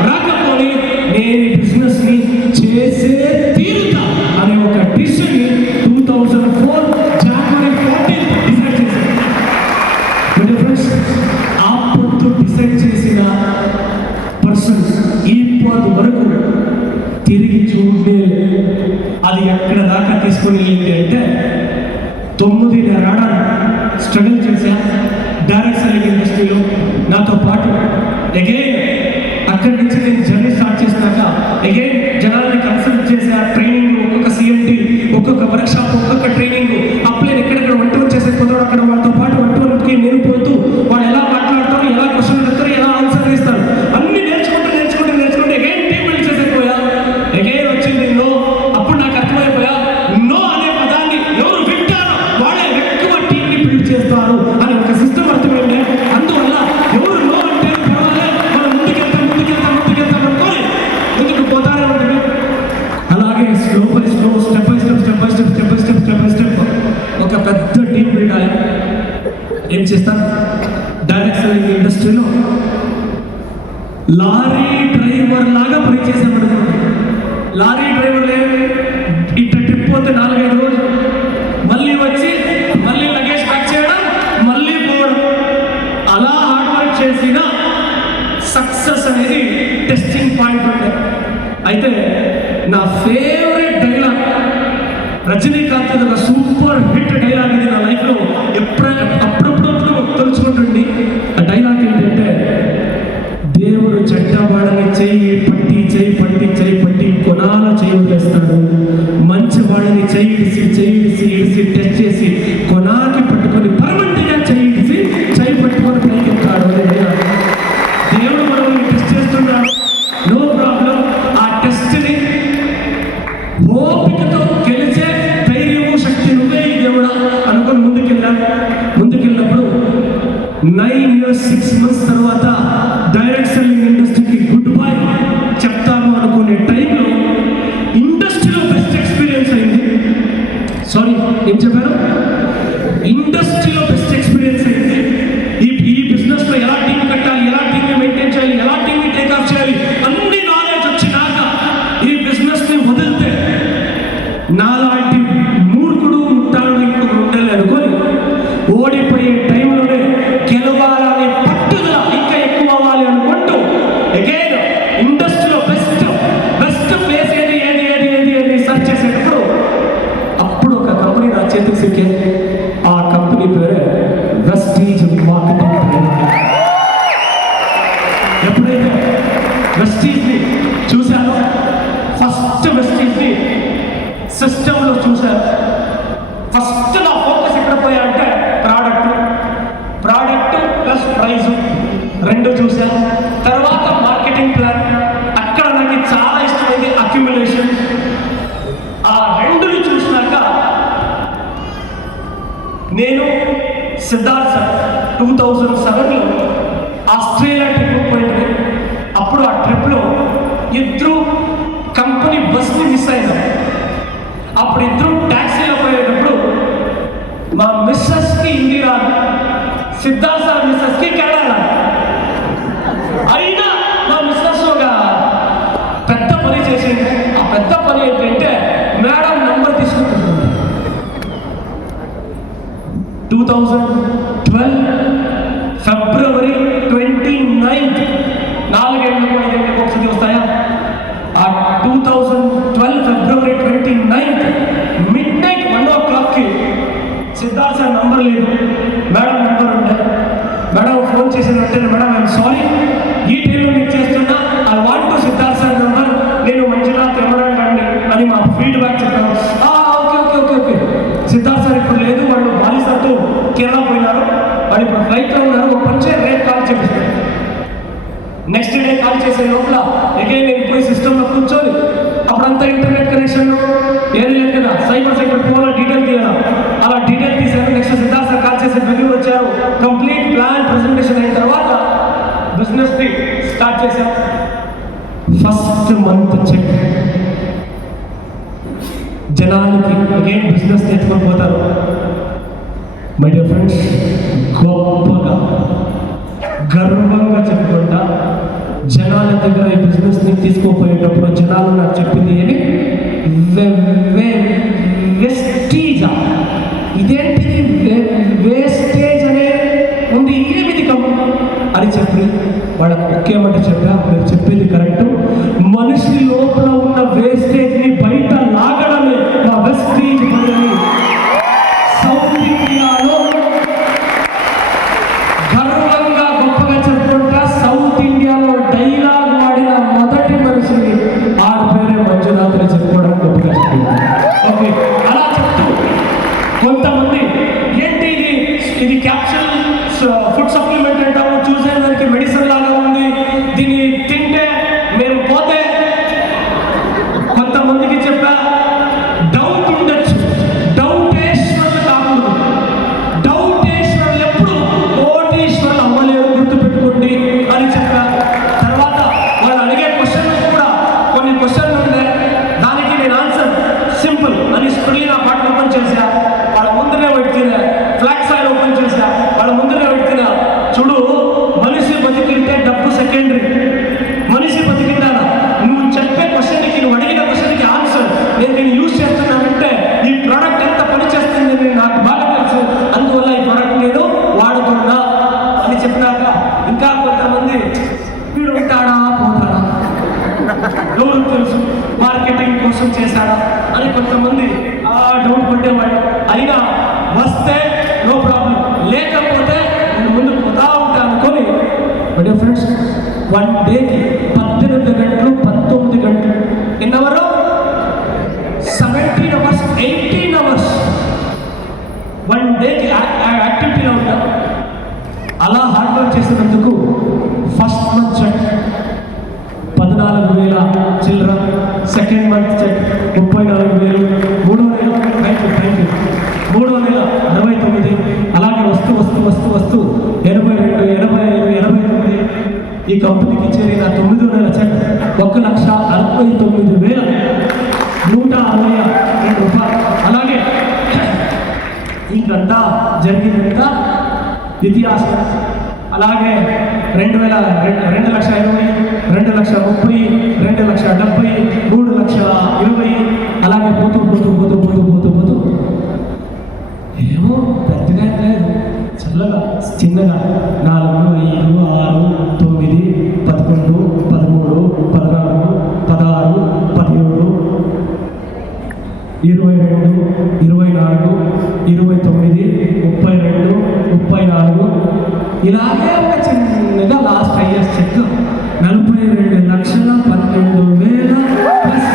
రాకపోని నేను ఈ బిజినెస్ ని చేసే తీరుతా అనే ఒక డిసిషన్ 2004 January 14 డిసైడ్ చేశాను. ఫ్రెండ్స్, ఆ పొద్దు డిసైడ్ చేసిన పర్సన్ ఈ పొద్దు వరకు తిరిగి చూడే అది ఎక్కడ దాకా తీసుకొని వెళ్ళింది అంటే 9 ఏళ్ళు స్ట్రగుల్ చేశా డైరెక్ట్ సెల్లింగ్ ఇండస్ట్రీలో. నాతో పాటు అగైన్ అక్కడి నుంచి నేను జర్నీ స్టార్ట్ చేసినాక అగైన్ జనాల్ని కన్సల్ట్ చేసా. ట్రైనింగ్, ఒక్కొక్క CMT, ఒక్కొక్క వర్క్షాప్, ఒక్కొక్క ట్రైనింగ్ అప్లైన్ ఎక్కడెక్కడ వంటలు చేసే కుదరడు అక్కడ వాళ్ళతో పాటు వంటకి నేను పోతూ వాళ్ళు ఎలా మాట్లాడతారు, ఎలా క్వశ్చన్ అడుగుతారు, ఎలా ఆన్సర్ ఇస్తారు అన్ని నేర్చుకుంటూ అగైన్ టీం బిల్డ్ చేసేపోయా. అగైన్ వచ్చింది నో. అప్పుడు నాకు అర్థమైపోయా, నో అనే పదాన్ని ఎవరు వింటారో వాళ్ళే ఎక్కువ టీంని బిల్డ్ చేస్తారు అని ఒక సిస్టమ్ అర్థమైంది. అందువల్ల ఎవరు నో అంటే పర్వాలేదు, మనం ముందుకెళ్తాం అనుకోని ముందుకు పోతానే ఉంటుంది. అలాగే slow by slow, step by step ఒక పెద్ద టీం బిల్డ్ అయ్యా. ఏం చేస్తాను, డైరెక్ట్ సెల్లింగ్ ఇండస్ట్రీలో లారీ డ్రైవర్ లాగా పని చేసామనుకోండి. లారీ డ్రైవర్ ఇట్లా ట్రిప్ పోతే 4-5 రోజులు, మళ్ళీ వచ్చి మళ్ళీ లగేజ్ ప్యాక్ చేయడం, మళ్ళీ పోవడం, అలా హార్డ్ వర్క్ చేసిన సక్సెస్ అనేది టెస్టింగ్ పాయింట్ ఉండే. అయితే నా ఫేవరెట్ డైలాగ్ రజనీకాంత్ ఒక సూపర్ హిట్ డైలాగ్ ఇది నా లైఫ్లో అప్పుడప్పుడు తలుచుకుంటుంది. ఆ డైలాగ్ ఏంటంటే, దేవుడు చెడ్డవాడని చెయ్యి పట్టి కొనాల చేయి వదిలేస్తాడు, మంచి వాడిని చెయ్యి ఇడిసి టెస్ట్ చేసి కొనాకి పట్టుకొని పర్మనెంట్గా చెయ్యి పట్టుకొని పైకెత్తాడు. దేవుడు మనల్ని టెస్ట్ చేస్తున్నాడు, నో ప్రాబ్లం. ఆ టెస్ట్ని ఓపికతో గెలిచే ధైర్యము శక్తి నువ్వే ఈ దేవుడా అనుకొని ముందుకెళ్ళినప్పుడు 9 years 6 months తర్వాత డైరెక్ట్ సెల్లింగ్ ఇండస్ట్రీకి గుడ్ బై చెప్తాము అనుకునే టైంలో ఇండస్ట్రీలో బెస్ట్ ఎక్స్పీరియన్స్ అయింది. ఏం చెప్పారు, ఇండస్ట్రీలో బెస్ట్ ఎక్స్పీరియన్స్ అయింది. ఈ బిజినెస్ లో ఎలా టీం కట్టాలి, ఎలా టీం మెయింటైన్ చేయాలి, ఎలా టీం టేక్ ఆఫ్ చేయాలి అన్ని నాలెడ్జ్ వచ్చినాక ఈ బిజినెస్ ని వదిలితే నాలాంటి మూర్ఖుడు ఉంటాడు ఇంకొక ఉండాలి అనుకొని ఓడిపోయే టైంలోనే గెలవాలని పట్టుదల ఇంకా ఎక్కువ అవ్వాలి అనుకుంటూ అగైన్ ఇండస్ట్రీలో బెస్ట్ ప్లేస్ ఏది సర్చ్ చేసేటప్పుడు అప్పుడు ఒక కంపెనీ నా చేతికి సిక్కింది. ఆ కంపెనీ పేరే వెస్టీజ్ మార్కెటింగ్. ఎప్పుడైతే వెస్టీజ్ని చూశానో, ఫస్ట్ వెస్టీజ్ని సిస్టంలో చూశాను. ఫస్ట్ నా ఫోకస్ ఎక్కడ పోయా అంటే ప్రోడక్ట్ ప్లస్ ప్రైస్ 2 చూశాను. తర్వాత మార్కెటింగ్ ప్లాన్. అక్కడ నాకు చాలా ఇష్టమైంది అక్యుములేషన్. ఆ 2ని చూసినాక నేను సిద్ధార్థ్ సార్ 2007లో ఆస్ట్రేలియా ట్రిప్ పోయింది. అప్పుడు ఆ ట్రిప్లో ఇద్దరు కంపెనీ బస్ని మిస్ అయినాం. అప్పుడు ఇద్దరు ట్యాక్సీలో పోయేటప్పుడు మా మిస్సెస్కి హిందీ రాదు, సిద్ధార్థ్ సార్ మిస్సెస్కి కన్నడ రాదు. అయినా మా మిస్సెస్ ఒక పెద్ద పని చేసింది. ఆ పెద్ద పని ఏంటంటే మేడం నెంబర్ తీసుకుంటుంది. 2012 ఫిబ్రవరి బయటలో ఉన్నారు, ఒక పని చేయాలి, రేపు కాల్ చేపిస్తాను. నెక్స్ట్ డే కాల్ చేసే లోపల అగైన్ నేను పోయి సిస్టంలో కూర్చొని అప్పుడంతా ఇంటర్నెట్ కనెక్షన్ ఏది లేదు కదా, సైబర్ పోవాలా, డీటెయిల్ తీయాలా, అలా డీటెయిల్ తీసాను. నెక్స్ట్ సిద్ధార్థ సార్ కాల్ చేసి బెంగళూరు వచ్చారు. కంప్లీట్ ప్లాన్ ప్రెజెంటేషన్ అయిన తర్వాత బిజినెస్ని స్టార్ట్ చేశాం. ఫస్ట్ మంత్ చెక్ జనానికి అగైన్ బిజినెస్ ఎత్తుకొని పోతారు. మై డియర్ ఫ్రెండ్స్, గొప్పగా గర్వంగా చెప్పుకుంటా జనాల దగ్గర ఈ బిజినెస్ని తీసుకుపోయేటప్పుడు జనాలు నాకు చెప్పింది ఏమి, వెస్టీజా, ఇదేంటిది వేస్టేజ్ అనే ఉంది, ఏమిది అని చెప్పి వాళ్ళకి ఒకేమంటే చెప్పా, మీరు చెప్పింది కరెక్ట్, మనిషి లోపల ఉన్న వేస్టేజ్ని బయట లాగడమే మా వెస్టీజ్ పని. సౌత్ ఇండియాలో గర్వంగా గొప్పగా చెప్పుకుంటా సౌత్ ఇండియాలో డైలాగ్ వాడిన మొదటి మనిషిని ఆరు పేరే మంజునాథ్ని చెప్పుకోవడానికి గొప్పగా చెప్పింది. ఓకే, అలా చెప్తూ కొంతమంది ఏంటి ఇది క్యాప్సూల్ ఫుడ్ సప్లిమెంట్ అంటాము, చూసేదానికి మెడిసిన్ లాగా ఉంది, దీన్ని తింటే మేము పోతే, కొంతమందికి చెప్పా డౌట్ ఉండొచ్చు, డౌటేశ్వర్లు కాకూడదు, డౌటేశ్వర్లు ఎప్పుడు కోటీశ్వర్లు అవ్వలేరు, గుర్తుపెట్టుకోండి అని చెప్పా. తర్వాత వాళ్ళు అడిగే క్వశ్చన్లు కూడా కొన్ని క్వశ్చన్లు ఉండే, దానికి నేను ఆన్సర్ సింపుల్ అని స్ప్రిల్లీ నా పాటలు ఓపెన్ చేశా. వాళ్ళ ముందునే పెట్టినా ఫ్లాక్స్ ఆయిల్ ఓపెన్ చేశా, వాళ్ళ ముందునే పెట్టినా, చూడు మనిషి బతికింటే డబ్బు సెకండరీ, మనిషి బతికిందా, నువ్వు చెప్పే క్వశ్చన్కి, నువ్వు అడిగిన క్వశ్చన్కి ఆన్సర్ నేను దీన్ని యూజ్ చేస్తున్నానంటే ఈ ప్రోడక్ట్ ఎంత పనిచేస్తుందని నాకు బాగా తెలుసు, అందువల్ల ఈ ప్రోడక్ట్ నేను వాడుతున్నా అని చెప్పినాక ఇంకా కొంతమంది వీడు ఉంటాడా పోతాడా, ఎవరు తెలుసు, మార్కెటింగ్ కోసం చేశాడా అని కొంతమంది డౌట్ పట్టేవాడు. అయినా వస్తే నో ప్రాబ్లం, లేకపోతే నేను ముందు పోతా ఉంటాను అనుకొని. బట్ ఫ్రెండ్స్, వన్ డేకి 18 గంటలు 19 గంటలు ఎన్నవరు 17 అవర్స్ 18 అవర్స్ వన్ డేకి యాక్టివిటీలో ఉంటాం. అలా హార్డ్ వర్క్ చేసినందుకు ఫస్ట్ మంత్ చెక్ 14,000 చిల్లర, సెకండ్ మంత్ చెక్ 34,000, మూడో నెల మూడో నెల 69, అలాగే వస్తూ 82, 85, 89 ఈ కంపెనీకి చేరిన 9వ నెల చెక్ 1,69,162 రూపాయలు. అలాగే ఇంకంతా జరిగిందంతా ఇతిహాసం. అలాగే 2,20,000, 2,20,000, 2,30,000, 2,70,000, 3,20,000, అలాగే పోతూ ఏమో పెద్దగా లేదు, చల్లగా చిన్నగా 4, 5, 6, 9, 11, 13, 14, 16, 17, 22, 24, 29, 32, 34, ఇలాగే ఒక చిన్నగా లాస్ట్ అయ్యేసి చెక్ 42,12,000 ప్లస్.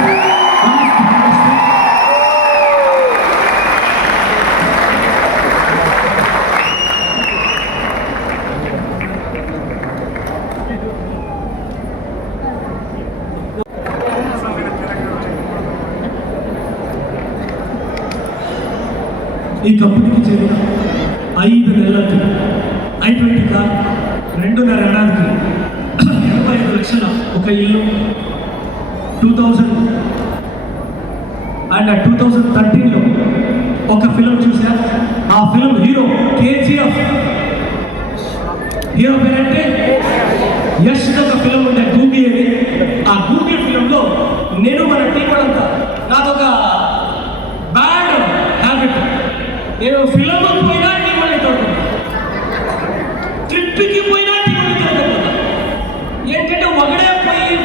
ఈ కంపెనీకి చేరిన 5 నెలలకి I-20 కార్, 2.5 ఏడాదికి 85 లక్షల ఒక ఇల్లు. 2013లో ఒక ఫిలిం చూసా, ఆ ఫిలిం హీరో KGF, హీరో పేరంటే యష్. ఒక ఫిలిం ఉండే గూగుల్ అని, ఆ గూగుల్ ఫిలింలో నేను మన టీం అంతా, నాదొక బ్యాడ్ హ్యాబిట్, నేను ఫిలిం పోయినా టీం అని తోడుకున్నా, ట్రిప్కి పోయినా టీం అని తోడుకున్నా. ఏంటంటే ఒకడే పోయి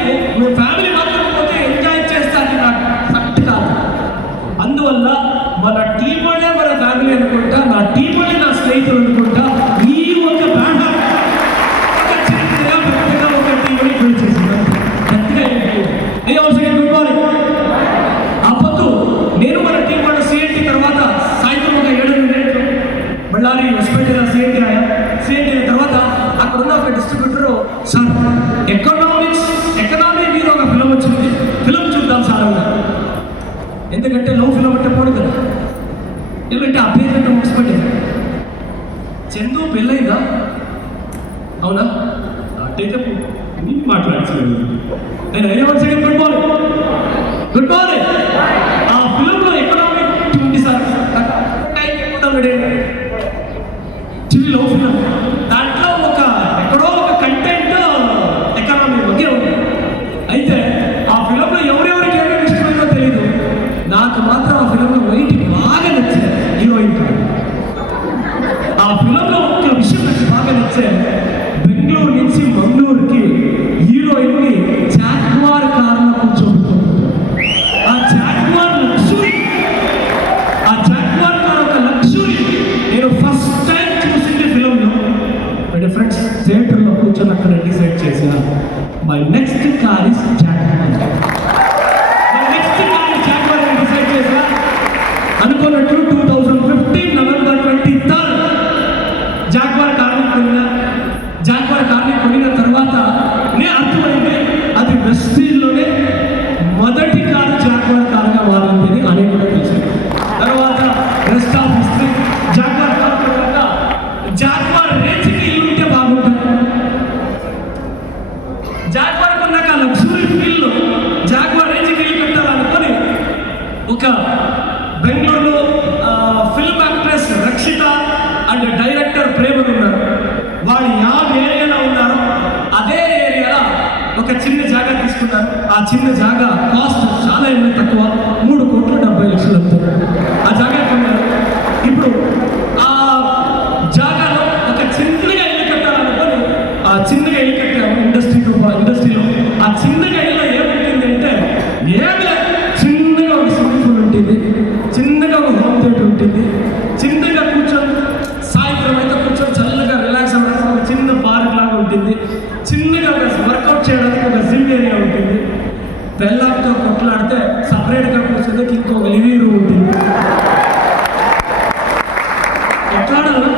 ఫ్యామిలీ మాత్రం పోతే ఎంజాయ్ చేస్తాను, నాకు కరెక్ట్ కాదు. అందువల్ల మన టీం వాళ్ళే మన ఫ్యామిలీ అనుకుంటా, నా టీం వాళ్ళే నా స్నేహితులు అనుకుంటా. ఈ ఒక బ్యాడ్ ఒక చరిత్రగా పెద్దగా ఒక టీం అని బిల్డ్ చేసింది. పెద్దగా గుడ్ మార్నింగ్. అప్పొద్దు నేను మన టీం వాళ్ళ CNT తర్వాత సాయంత్రం ఒక 7 Ballari hospital CNT master sir economy మీద ఒక ఫిలం వచ్చింది, ఫిలం చూద్దాం సార్ అన్నారు. ఎందుకంటే లవ్ ఫిలం అంటే పోడు కదా, ఎందుకంటే ఆ పేరు అంటే ముగిసిపడింది. చందు పెళ్ళైందా? అవునా? అట్టయితే నీకు మాట్లాడలేదు. నేను వన్ సెకండ్ గుడ్ మార్నింగ్. ఆ ఫిలంలో ఎకనామిక్ ఉంది సార్, టీవీ లవ్ ఫిలం. దాంట్లో ఎక్కడో ఒక కంటెంట్ ఎకనామీ మధ్య ఉంది. అయితే ఆ ఫిలంలో ఎవరెవరికి ఏమేమి ఇష్టమైందో తెలియదు, నాకు మాత్రం ఆ ఫిలంలో వైట్ బాగా నచ్చింది. హీరోయిన్ ఆ ఫిలంలో ఒక విషయం నాకు బాగా నచ్చాయి. బెంగళూరు నుంచి మంగళూరుకి హీరోయిన్ని జాగ్వార్ కారులో కూర్చోబెట్టుకుంటారు. ఆ జాగ్వార్ కార్ ఒక లగ్జరీ. నేను ఫస్ట్ టైం చూసింది ఫిలంలో. అంటే ఫ్రెండ్స్ థియేటర్లో కూర్చొని అక్కడ డిసైడ్ చేసిన my next car is jaguar. Decide చేసా. అనుకున్నట్టు 2015 నవంబర్ 23 జాగ్వార్ కార్ని కొనిన తర్వాత నేను అర్థమైంది అది వెస్టీజ్లోనే మొదటి కారు జాగ్వార్ కారుగా మారింది అని కూడా తెలిసింది. తర్వాత rest of history. Jaguar car కొన్నాక జాగ్వార్ రేంజ్కి ఇల్లు ఉంటే బాగుంటుంది. జాగ్వార్ కొన్నాక లగ్జరీ ఫీల్డ్లో జాగ్వార్ రేంజ్కి ఇల్లు కట్టాలనుకొని ఒక బెంగళూరులో film actress Rakshita and director ప్రేమలు ఉన్నారు. వాళ్ళు ఏరియాలో ఉన్నారో అదే ఏరియాలో ఒక చిన్న జాగా తీసుకున్నారు. ఆ చిన్న జాగా కాస్ట్ చాలా ఏమీ తక్కువ, 3,70,00,000. ఆ జాగా కొన్నారు. ఇప్పుడు ఆ జాగాలో ఒక చిన్నగా ఇల్లు కట్టాలనుకొని ఆ చిన్నగా ఇల్లు కట్టాము. ఇండస్ట్రీలో ఆ చిన్నగా ఇల్లు ఏముంటుందంటే ఏమి చిన్నగా ఒక స్విమ్మింగ్ పూల్ ఉంటుంది, చిన్నగా ఒక హోమ్ థియేటర్ ఉంటుంది, చిన్నగా కూర్చొని సాయంత్రం అయితే కూర్చొని చల్లగా రిలాక్స్ అవ్వడానికి ఒక చిన్న పార్క్ లాగా ఉంటుంది, చిన్నగా ఒక వర్కౌట్ చేయడానికి ఒక జిమ్ ఏరియా ఉంటుంది. పెళ్ళాంతో కొట్లాడితే సపరేట్గా కూర్చొని ఇంకొక లివింగ్ రూమ్ ఉంటుంది. కొట్లాడాలి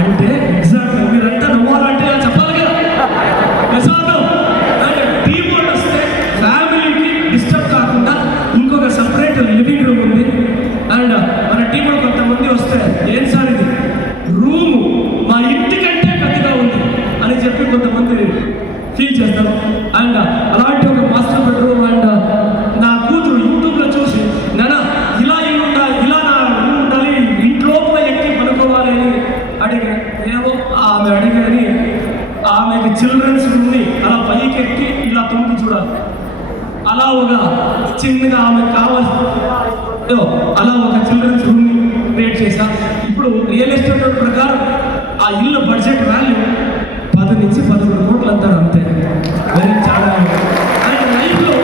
అంటే ఎగ్జాక్ట్గా మీరంతా నవ్వాలంటే ఇలా చెప్పాలి కదా. అంటే టీమ్ వాళ్ళు వస్తే ఫ్యామిలీకి డిస్టర్బ్ కాకుండా ఇంకొక సపరేట్ లివింగ్ రూమ్ ఉంది. అండ్ మన టీం వాళ్ళు కొంతమంది వస్తే ఏం సార్ ఇది రూము మా ఇంటికంటే పెద్దగా ఉంది అని చెప్పి కొంతమంది ఫీల్ చేస్తారు. అండ్ అలాంటి ఒక మాస్టర్ బెడ్రూమ్. అండ్ నా కూతురు యూట్యూబ్లో చూసి నానా ఇలా నా రూమ్ ఉండాలి, ఇంట్లో ఎక్కి పనుకోవాలి అని అడిగా. ఏమో ఆమె అడిగాని ఆమెకి చిల్డ్రన్స్ రూమ్ని అలా పైకి ఎక్కి ఇలా తొంగి చూడాలి. అలా ఒక చిన్నగా ఆమెకు కావాల్సిన అలా ఒక చిల్డ్రన్స్ రూమ్ని క్రియేట్ చేశా. ఇప్పుడు రియల్ ఎస్టేట్ ప్రకారం ఆ ఇల్లు బడ్జెట్ వాల్యూ 10 నుంచి 11 కోట్లు అంటారు అంతే. వెరీ చాలా. అండ్ లైఫ్లో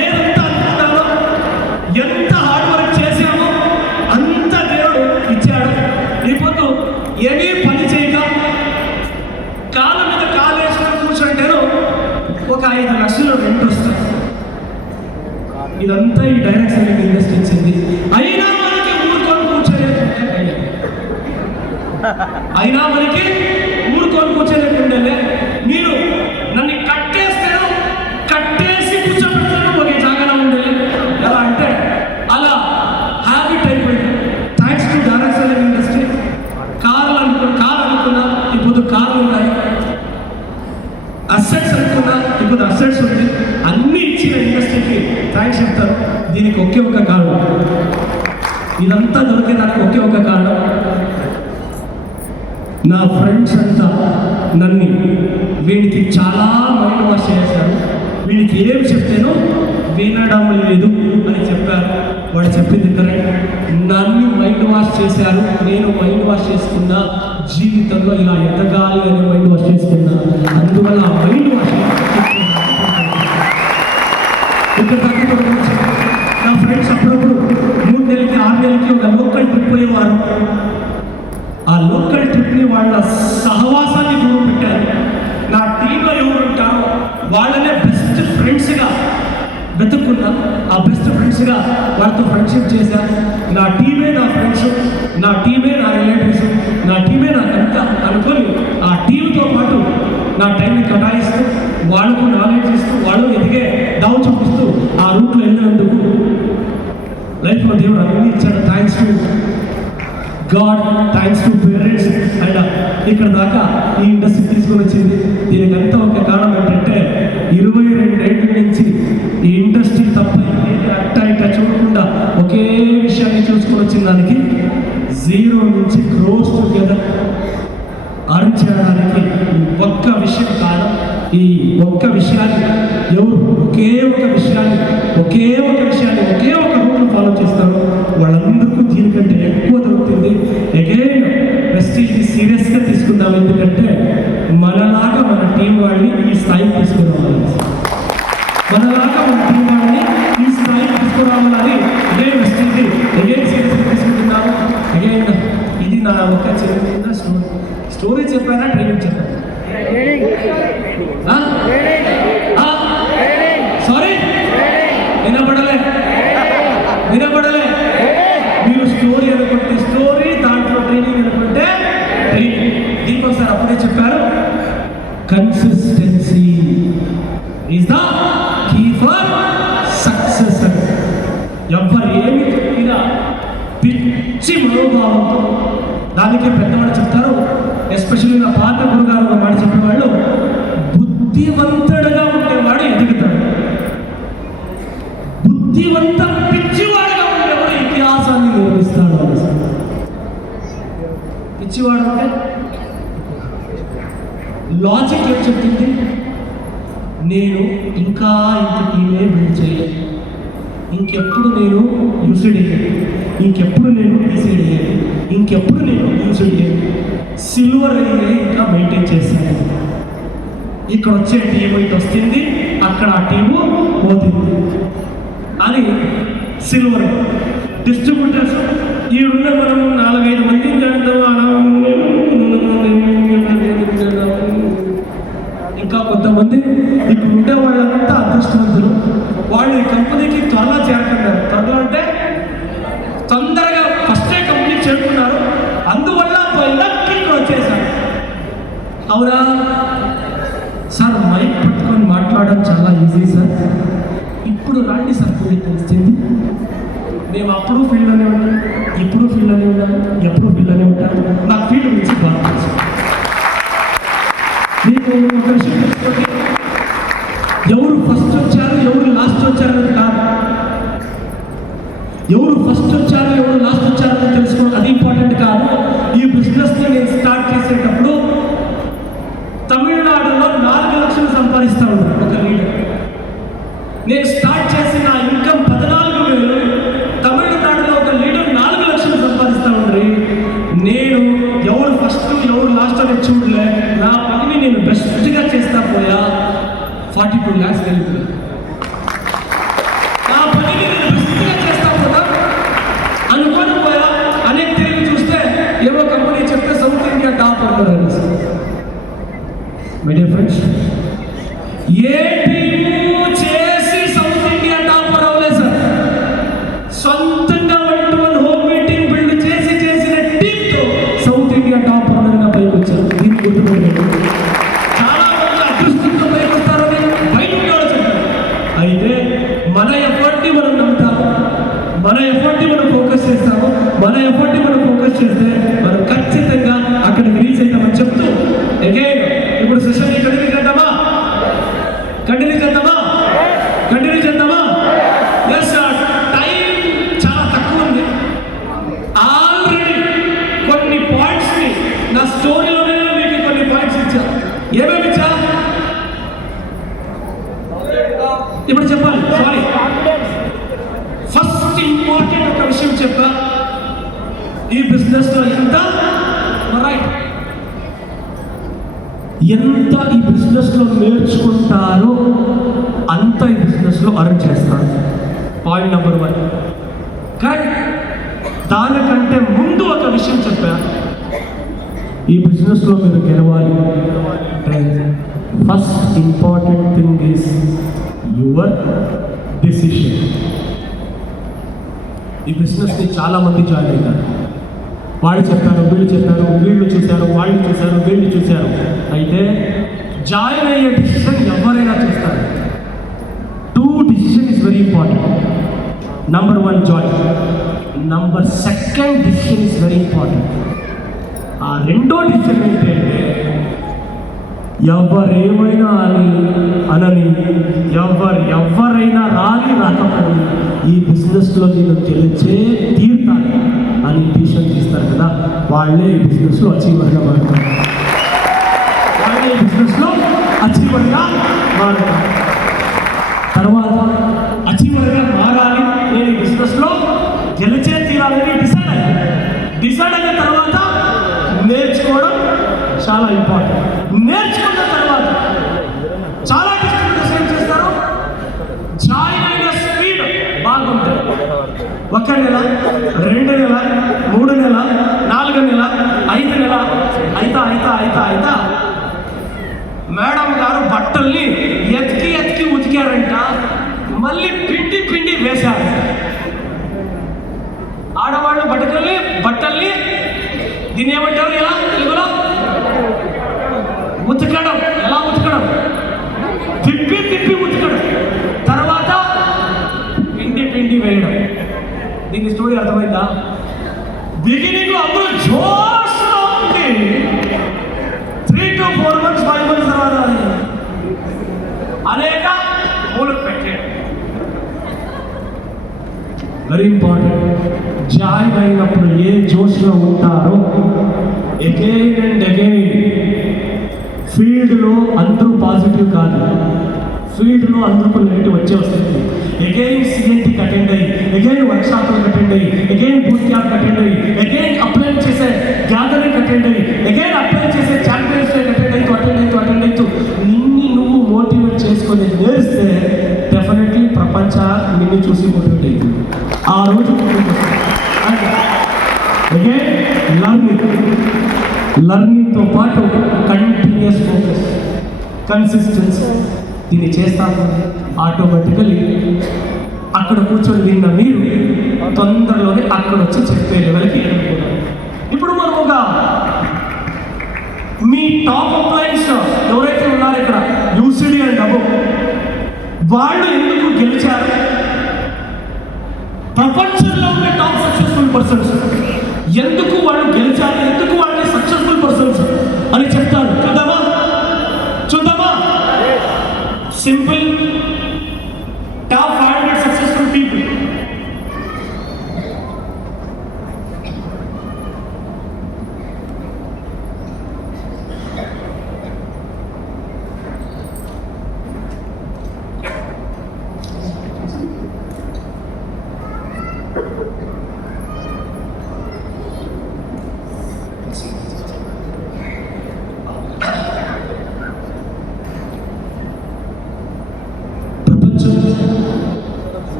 ఏదంతా అనుకుంటామో, ఎంత హార్డ్ వర్క్ చేసామో అంత దేవుడు ఇచ్చాడు. ఇప్పుడు ఏమీ పని చేయక కాళ్ళ మీద కాలు వేసుకొని కూర్చుంటేనో ఒక 5 లక్షలు రెంట్ వస్తాయి. ఇదంతా ఈ డైరెక్షన్ ఇండస్ట్రీ ఇచ్చింది. అయినా మనకి ఊరుకొని కూర్చోలేకుండే మీరు నన్ను కట్టేసి కూర్చోబెట్టాను ఒకే జాగాలో ఉండేది. ఎలా అంటే అలా హ్యాబిట్ అయిపోయింది. Thanks to direction industry. Car అనుకున్నా ఇప్పుడు కార్లు ఉన్నాయి, అసెట్స్ అనుకున్నా ఇప్పుడు అసెట్స్ ఉంది. అన్ని ఇచ్చిన ఇండస్ట్రీకి థ్యాంక్స్ చెప్తారు. దీనికి ఒకే ఒక కారణం, ఇదంతా దొరికేదానికి ఒకే ఒక కారణం. నా ఫ్రెండ్స్ అంతా నన్ను వీడికి చాలా మైండ్ వాష్ చేశారు, వీడికి ఏం చెప్తేనో వినడం లేదు అని చెప్పారు. వాడు చెప్పింది కరెక్ట్. నన్ను మైండ్ వాష్ చేశారు, నేను మైండ్ వాష్ చేసుకున్నా. జీవితంలో ఇలా ఎదగాలి అని మైండ్ వాష్ చేసుకున్నా. అందువల్ల ఆ మైండ్ వాష్ ఇక్కడ నా ఫ్రెండ్స్ అప్పుడప్పుడు 3 నెలలకి 6 నెలలకి ఒక లోకల్ ట్రిప్ పోయేవారు. ఆ లోకల్ ట్రిప్ని వాళ్ళ సహవాసాన్ని దూరం పెట్టారు. నా టీంలో ఎవరు ఉంటారో వాళ్ళనే బెస్ట్ ఫ్రెండ్స్గా వెతుక్కున్నా. ఆ బెస్ట్ ఫ్రెండ్స్గా వాళ్ళతో ఫ్రెండ్షిప్ చేశాను. నా టీమే నా ఫ్రెండ్స్, నా టీమే నా రిలేటివ్స్, నా టీమే నాకంతా అనుకొని నా టైంని కేటాయిస్తూ వాళ్ళకు నాలెడ్జ్ ఇస్తూ వాళ్ళు ఎదిగే దావు చూపిస్తూ ఆ రూట్లో వెళ్ళినందుకు లైఫ్లో దేవుడు అన్ని ఇచ్చాడు. Thanks to God, thanks to parents. And ఇక్కడ దాకా ఈ ఇండస్ట్రీ తీసుకొని వచ్చింది. దీనికి అంతా ఒక కారణం ఏంటంటే 22 ఏళ్ళ నుంచి ఈ ఇండస్ట్రీ తప్ప అట్ట ఇట్ట చూడకుండా ఒకే విషయాన్ని చూసుకొని వచ్చిన దానికి 0 నుంచి క్రోస్ టుగెదర్ అర్న్ చేయడానికి ఒక్క విషయం కాదు. ఈ ఒక్క విషయాన్ని ఎవరు ఒకే ఒక విషయాన్ని ఒకే ఒక రూట్లో ఫాలో చేస్తారో వాళ్ళందరికీ దీనికంటే ఎక్కువ దొరుకుతుంది. అగైన్ ప్రెస్టీజ్ని సీరియస్గా తీసుకుందాం. ఎందుకంటే మనలాగా మన టీం వాళ్ళని ఈ స్థాయికి తీసుకురావాలి. అగైన్ ప్రెస్టీజ్ని అగైన్ సీరియస్గా తీసుకుంటున్నాము. అగైన్ ఇది నా ఒక చిన్న స్టోరీ చెప్పానా ట్రైనింగ్ చెప్పాను? సారీ, వినపడలే. మీరు స్టోరీ అనుకుంటే స్టోరీ, దాంట్లో ట్రైనింగ్ అనుకుంటే ట్రైనింగ్. దీనికోసారి అప్పుడే చెప్పారు, consistency is the key for success. ఎవరు ఏమి చెప్పినా పిచ్చి మనోభావంతో, దానికే పెద్దవాళ్ళు చెప్తారు, ఎస్పెషల్లీ నా పాత గురుగారు ఒక మాట చెప్పేవాళ్ళు, బుద్ధివంతుడుగా ఉండేవాడు ఎదుగుతాడు, బుద్ధివంత పిచ్చివాడుగా ఉండేవాడు ఇతిహాసాన్ని నిర్మిస్తాడు. పిచ్చివాడు అంటే లాజిక్ ఏం చెప్తుంది, నేను ఇంకా ఇంతకీనే బిల్డ్ చేయలేదు, ఇంకెప్పుడు నేను యూసిడ్ అయ్యాను, ఇంకెప్పుడు నేను డిసైడ్ అయ్యాను, ఇంకెప్పుడు నేను యూసిడ్ అయ్యాను, సిల్వర్ అయ్యే ఇంకా మెయింటైన్ చేశాను. ఇక్కడ వచ్చే టీం ఇటు వస్తుంది, అక్కడ ఆ టీము పోతుంది అని సిల్వర్. డిస్ట్రిబ్యూటర్స్ ఈడున్న మనం 4-5 మందిని చేద్దాం, ఇంకా కొంతమంది ఇక్కడ ఉండే వాళ్ళంతా అదృష్టవంతులు. వాళ్ళు ఈ కంపెనీకి త్వరగా చేరుకున్నారు. త్వరగా అంటే తొందరగా ఫస్టే కంపెనీకి చేరుకున్నారు. అందువల్ల ఇక్కడ వచ్చేసారు. అవునా సార్? మైక్ పట్టుకొని మాట్లాడడం చాలా ఈజీ సార్. ఇప్పుడు రాండి సార్, పూర్తి తెలిసింది. మేము అప్పుడు ఫీల్డ్లోనే ఉంటాను, ఇప్పుడు ఫీల్డ్లోనే ఉంటాను, ఎప్పుడు ఫీల్డ్లోనే ఉంటాను. నాకు ఫీల్డ్ గురించి బాగా తెలుసు. మీకు ఒక విషయం తెలుసుకోండి, ఎవరు ఫస్ట్ వచ్చారు ఎవరు లాస్ట్ వచ్చారు అని కాదు, ఎవరు ఫస్ట్ వచ్చారు ఎవరు లాస్ట్ వచ్చారని తెలుసుకోవడం అది ఇంపార్టెంట్ కాదు. ఈ బిజినెస్ని నేను స్టార్ట్ చేసేటప్పుడు తమిళనాడులో 4 లక్షలు సంపాదిస్తూ ఉన్నాను ఒక లీడర్. నేను స్టార్ట్ చేసిన ఇన్కమ్ 14,000. తమిళనాడులో ఒక లీడర్ 4 లక్షలు సంపాదిస్తూ ఉండ్రి. నేను ఎవరు ఫస్ట్ ఎవరు లాస్ట్ అని చూడలే, నా పనిని నేను బెస్ట్గా చేస్తా పోయా 42 lakhs వెళ్ళిపోయా. నా పనిని నేను బెస్ట్గా చేస్తా పోతా అనుకోని పోయా. అనేక తిరిగి చూస్తే ఏవో కంపెనీ చెప్తే సౌత్ ఇండియా టాప్ అంటారు. My dear friends, A team చేసి సౌత్ ఇండియా టాప్ అవ్వలేదు సార్. సొంతంగా 1-to-1 హోమ్ మీటింగ్ బిల్డ్ చేసిన టీంతో సౌత్ ఇండియా టాప్ అన్నగా పైకి వచ్చారు. దీన్ని గుర్తుపెట్టుకోండి. చాలా మంది అదృష్టంతో పైకి వస్తారని బయట చెప్పారు. అయితే మన ఎఫర్ట్ని మనం నమ్ముతాము, మన ఎఫర్ట్ని మనం ఫోకస్ చేస్తాము, మన ఎఫర్ట్ని మనం ఫోకస్ చేస్తే మనం ఖచ్చితంగా అక్కడికి రీచ్ అవుతామని చెప్తూ అగైన్ ఇప్పుడు సెషన్ కంటిన్యూ చేద్దామా? Yes sir. టైం చాలా తక్కువ ఉంది. ఆల్రెడీ కొన్ని పాయింట్స్ని నా స్టోరీలోనే మీకు కొన్ని పాయింట్స్ ఇచ్చా. ఏమేమి ఇచ్చా ఇప్పుడు చెప్పాలి. సారీ, ఫస్ట్ ఇంపార్టెంట్ ఒక విషయం చెప్పా, ఈ బిజినెస్లో ఎంత ఈ బిజినెస్లో నేర్చుకుంటారో అంత ఈ బిజినెస్లో అర్న్ చేస్తారు. Point number 1. కానీ దానికంటే ముందు ఒక విషయం చెప్పా, ఈ బిజినెస్లో మీరు గెలవాలి. First important thing is your decision. ఈ బిజినెస్ని చాలామంది జాయిన్ అవుతారు. వాళ్ళు చెప్పారు, వీళ్ళు చెప్పారు, వీళ్ళు చూశారు, వాళ్ళు చూశారు, వీళ్ళు చూశారు. అయితే number 1 Joy. Number 2 decision is very important. ఆ రెండో డిసిషన్ ఏంటంటే ఎవరేమైనా అనని ఎవరైనా రాకపోయి ఈ బిజినెస్లో నేను గెలిచే తీరుతాను అని డిసిషన్ తీస్తారు కదా, వాళ్ళే ఈ బిజినెస్లో అచీవర్గా మారుతారు. వాళ్ళే ఈ బిజినెస్లో అచీవర్గా మారుతారు. తర్వాత అచీవర్గా మారాలి, నేను ఈ బిజినెస్లో గెలిచే తీరాలని డిసైడ్ అయిన తర్వాత నేర్చుకోవడం చాలా ఇంపార్టెంట్. నేర్చుకున్న తర్వాత చాలా డిస్ట్రిబ్యూటర్స్ చేస్తారు, జాయిన్ అయిన స్పీడ్ బాగుంటుంది. 1 నెల, 2 నెల, 3 నెల, 4 నెల, 5 నెల అయితా మేడం గారు బట్టల్ని ఎతికి ఉతికారంట, మళ్ళీ పిండి వేశారు. ఆడవాళ్ళు బట్టల్ని దీన్ని ఏమంటారు, ఎలా తెలుగులో ఉతకడం. ఎలా ఉతకడం? తిప్పి ఉతకడం, తర్వాత పిండి వేయడం. దీని స్టోరీ అర్థమైందా? బిగినింగ్ అందరూ జోష్లో ఉంది, 3 to 4 months 5 months తర్వాత అనేక మూలకు పెట్టాడు. Very important. జాయిన్ అయినప్పుడు ఏ జోష్లో ఉంటారో అగైన్ అండ్ అగైన్ ఫీల్డ్లో అందరూ పాజిటివ్ కాదు, ఫీల్డ్లో అందరూ నెగిటివ్ వస్తుంది. అగైన్ సిఎన్టీకి అటెండ్ అయ్యి, అగైన్ వర్క్షాప్లకు అటెండ్ అయ్యి, అగైన్ బూత్ క్యాంప్ అటెండ్ అయ్యి, అగైన్ అప్లై చేసే గ్యాదరింగ్ అటెండ్ అయ్యి, అగైన్ అప్లై చేసే ఛాంపియన్స్ డే అటెండ్ అవుతూ నువ్వు మోటివేట్ చేసుకొని నేర్స్తే డెఫినెట్లీ ప్రపంచ నిన్ను చూసి మోటివేట్ అవుతుంది. ఆ రోజు లర్నింగ్తో పాటు కంటిన్యూస్ ఫోకస్, కన్సిస్టెన్సీ దీన్ని చేస్తాము. ఆటోమేటికలీ అక్కడ కూర్చొని విన్న మీరు తొందరలోనే అక్కడ వచ్చి చెప్పే లెవెల్కి ఎదుర్కొన్నారు. ఇప్పుడు మనం ఒక మీ టాప్ అప్లయన్స్ ఎవరైతే ఉన్నారో ఇక్కడ యూసిడి అండ్ అబోవ్, వాళ్ళు ఎందుకు గెలిచారు? ప్రపంచంలో ఉండే టాప్ సక్సెస్ఫుల్ పర్సన్స్ ఎందుకు వాళ్ళు గెలిచారు, ఎందుకు వాళ్ళని సక్సెస్ఫుల్ పర్సన్స్ అని చెప్తారు. చూద్దామా? సింపుల్. Top 500 successful people.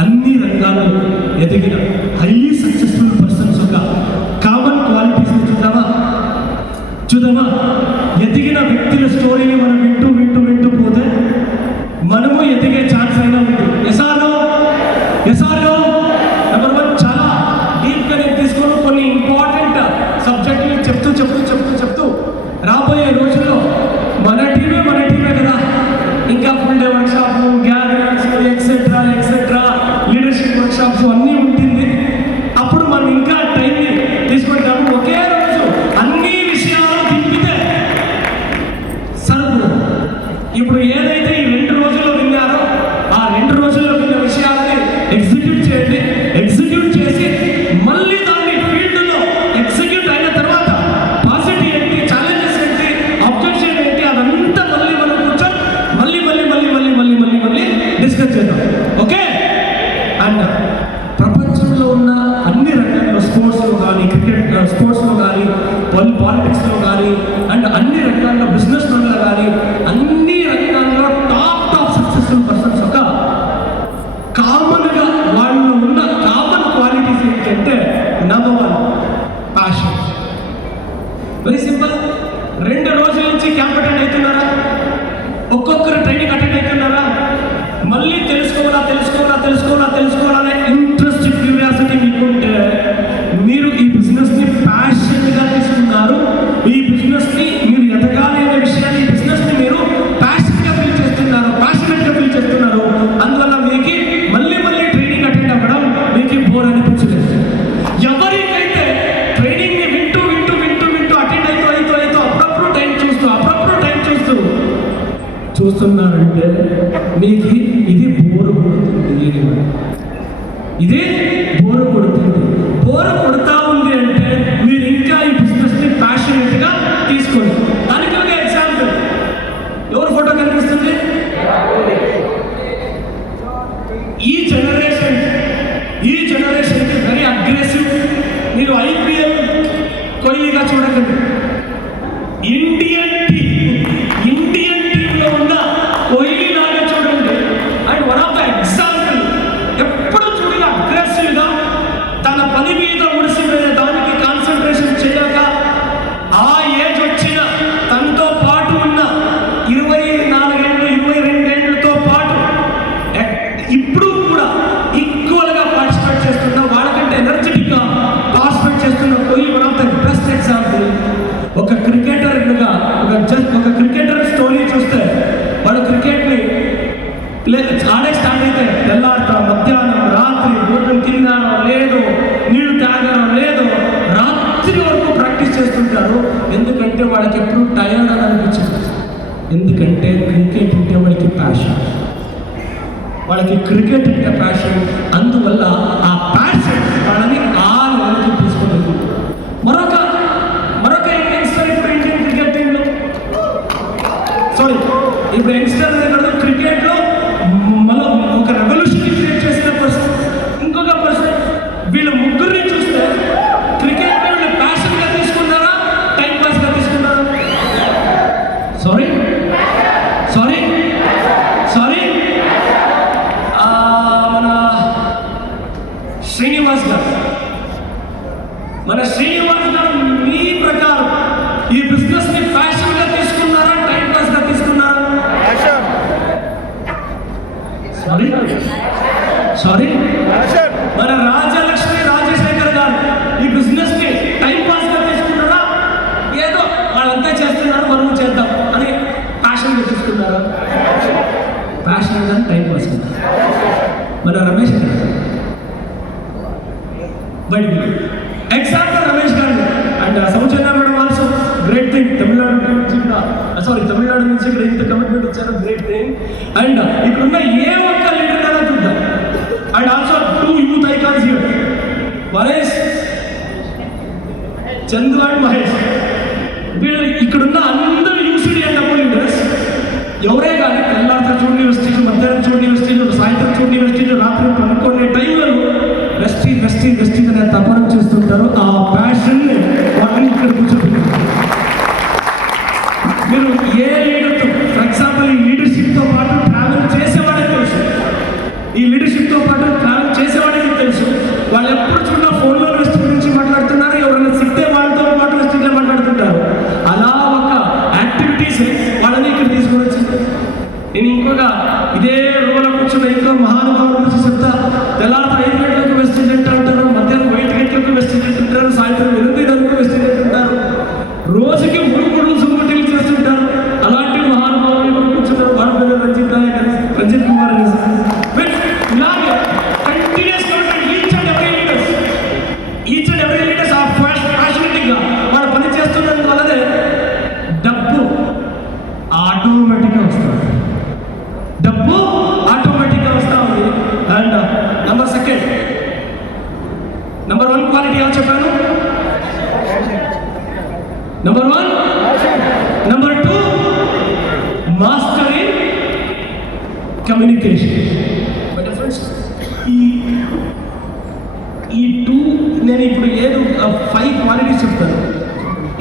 అన్ని రంగాల్లో ఎదిగిన హైలీ సక్సెస్ఫుల్ పర్సన్స్ యొక్క కామన్ క్వాలిటీస్ చూద్దామా? ఎదిగిన వ్యక్తుల స్టోరీని మనం వింటూ పోతే మనము ఎదిగే ఛాన్స్ అయినా ఉంది. ఎసారో నెంబర్ 1 చాలా డీప్గా నేను తీసుకొని కొన్ని ఇంపార్టెంట్ సబ్జెక్టులు చెప్తూ రాబోయే రోజుల్లో మన టీమే కదా, ఇంకా full day workshop, gatherings, etcetera leadership workshops అన్నీ ఉంటుంది. అప్పుడు మనం ఇంకా ట్రైనింగ్ తీసుకుంటాము. ఒకే రోజు అన్ని విషయాలు తిప్పితే సరుకు. ఇప్పుడు ఏదైతే ఈ 2 రోజుల్లో విన్నారో ఆ 2 రోజుల్లో విన్న విషయాలని ఎగ్జిక్యూట్ చేయండి. ఎగ్జిక్యూట్ చేసి మళ్ళీ దాన్ని ఫీల్డ్లో ఎగ్జిక్యూట్ అయిన తర్వాత పాజిటివ్ ఏంటి, ఛాలెంజెస్ ఏంటి, ఆబ్జెక్షన్ ఏంటి, అదంతా మళ్ళీ మనం కూర్చొని మళ్ళీ డిస్కస్ చేద్దాం. ఓకే? అండ్ ప్రపంచంలో ఉన్న అన్ని రంగాల్లో, స్పోర్ట్స్లో కానీ, స్పోర్ట్స్లో కానీ, పాలిటిక్స్లో కానీ, అండ్ అన్ని రంగాల్లో, బిజినెస్ రంగంలో కానీ, అన్ని రంగాల్లో టాప్ సక్సెస్ఫుల్ పర్సన్స్ ఒక కామన్గా వాళ్ళలో ఉన్న కామన్ క్వాలిటీస్ ఏంటంటే నంబర్ 1 ప్యాషన్. Very simple. 2 రోజుల నుంచి క్యాంప్ అటెండ్ అవుతున్నారా? ఒక్కొక్కరు ట్రైనింగ్ అటెండ్ అవుతున్నారా? మళ్ళీ తెలుసుకోవాలనే ఇంట్రెస్ట్, క్యూరియాసిటీ మీకుంటే మీరు ఈ బిజినెస్ని ప్యాషన్గా తీసుకున్నారు. ఈ బిజినెస్ని మీరు ఎదగాలి అనే విషయాన్ని, ఈ బిజినెస్ని మీరు ప్యాషన్గా ఫీల్ చేస్తున్నారు. అందువల్ల మీకు మళ్ళీ ట్రైనింగ్ అటెండ్ అవ్వడం చూస్తున్నారంటే మీకు ఇది బోరు కొడుతుంది. ఇదే బోరు కొడుతుంది. బోరు కొడతా ఉంది అంటే మీరు ఇంకా ఈ బిజినెస్ని ప్యాషనేట్గా తీసుకోండి. దానికి ఒక ఎగ్జాంపుల్, ఎవరు ఫోటో కనిపిస్తుంది? ఈ జనరేషన్కి వెరీ అగ్రెసివ్. మీరు IPL కోహ్లీగా చూడకండి, ఇండియన్ టీంలో ఉన్న కోహ్లీ లాగా చూడండి. And one of the example, ఎప్పుడు చూడిన అగ్రెసివ్గా తన పని మీద ఉడిసిపోయే దానికి కాన్సన్ట్రేషన్ చేయక ఆ ఏజ్ వచ్చిన తనతో పాటు ఉన్న 24 ఏళ్ళు 22 ఏళ్ళతో పాటు ఇప్పుడు కూడా ఈక్వల్గా పార్టిసిపేట్ చేస్తున్న, వాళ్ళకంటే ఎనర్జెటిక్గా పార్టిసిపేట్ చేస్తున్న Kohli one of the best example. ఒక క్రికెటర్గా ఒక క్రికెటర్ స్టోరీ చూస్తే, వాడు క్రికెట్ని ఆడే స్టార్ట్ అయితే తెల్లారిత మధ్యాహ్నం రాత్రి భోజనం తిన్నారో లేదో, నీళ్లు తాగారో లేదో, రాత్రి వరకు ప్రాక్టీస్ చేస్తుంటారు. ఎందుకంటే వాళ్ళకి ఎప్పుడు టైర్డ్ అని అనిపించింది. ఎందుకంటే క్రికెట్ అంటే వాళ్ళకి ప్యాషన్, వాళ్ళకి క్రికెట్ అంటే ప్యాషన్. అందువల్ల ఆ ప్యాషన్ వాళ్ళని ఆ లెవెల్కి తీసుకుంటుంది. మరొక యంగ్స్టర్ ఇప్పుడు ఇండియన్ క్రికెట్ టీంలో, ఇప్పుడు యంగ్స్టర్ క్రికెట్లో మళ్ళీ ఒక రెవల్యూషన్ క్రియేట్ చేసిన పర్సన్, ఇంకొక పర్సన్. వీళ్ళ ముగ్గురిని చూస్తే క్రికెట్ వీళ్ళు ప్యాషన్గా తీసుకున్నారా, టైం పాస్గా తీసుకున్నారా? సారీ మన శ్రీనివాస్ గారు మీ ప్రకారం ఈ బిజినెస్ ని ఫ్యాషన్ గా తీసుకున్నారా, టైం పాస్ గా తీసుకున్నారా? సారీ మన రాజలక్ష్మి రాజశేఖర్ గారు ఈ బిజినెస్ ని టైం పాస్ గా తీసుకున్నారా, ఏదో వాళ్ళంతా చేస్తున్నారు మనం చేద్దాం అని ప్యాషన్ గా తీసుకున్నారా? ప్యాషన్ గా టైం పాస్ గా. మన రమేష్ గారు బయట ఎగ్జాంపుల్, రమేష్ గారు and Soujanya madam also great thing. Tamil Nadu నుంచి ఇక్కడ ఇంత కమిట్మెంట్ ఇచ్చారు, గ్రేట్ థింగ్. అండ్ ఇక్కడున్న ఏ ఒక్క లీడర్ అయినా చూద్దాం. And also 2 youth icons here, Mahesh, Chandu and Mahesh. వీళ్ళు ఇక్కడున్న అందరూ యూసిడి అండ్ డబుల్ లీడర్స్. ఎవరే కానీ తెల్లారితో చూడండి యూనివర్సిటీలు, మధ్యాహ్నం చూడండి యూనివర్సిటీలు, సాయంత్రం చూడండి యూనివర్సిటీలు, రాత్రి పనుకునే టైంలో వెస్టీ అనే తపనం చేస్తుంటారు. ఆ ప్యాషన్ వాళ్ళని ఇక్కడ కూర్చోబెట్టారు. మీరు ఏ లీడర్తో, ఫర్ ఎగ్జాంపుల్ ఈ లీడర్షిప్తో పాటు ట్రావెల్ చేసేవాడికి తెలుసు, వాళ్ళు ఎప్పుడు చూసినా ఫోన్లో వెస్ట్ గురించి మాట్లాడుతున్నారు. ఎవరైనా సిక్తే వాళ్ళతో పాటు వెస్ట్గా మాట్లాడుతుంటారు. అలా ఒక యాక్టివిటీస్ వాళ్ళని ఇక్కడ తీసుకొని వచ్చింది. నేను ఇంకొక ఇదే రూమ్లో కూర్చున్న ఇంకో మహానుభావుల గురించి చెప్తా. తెల్లారితో 5 గంటలకు వెస్ట్ అంటారు, మధ్యాహ్నం 5 గంటలకు వెస్ట్ అంటారు, సాయంత్రం 8 గంటలకు వెస్ట్ అంటారు, రోజుకి 3 సుమ్మటిలు చేస్తుంటారు. అలాంటి మహానుభావులు కూర్చున్నారు. వాడి పేరు రంజిత్ కుమార్ అని. ఇలాగే continuous each and every leaders ఆ ప్యాషనెట్గా వాడు పని చేస్తున్నందు వల్లనే డబ్బు ఆటోమేటిక్గా వస్తుంది. వస్తూ ఉంది. అండ్ నెంబర్ 1 క్వాలిటీ ఏమో చెప్పాను. Number 1. Number 2 master in communication. But friends, ఈ 2 నేను ఇప్పుడు ఏదో 5 క్వాలిటీస్ చెప్తాను.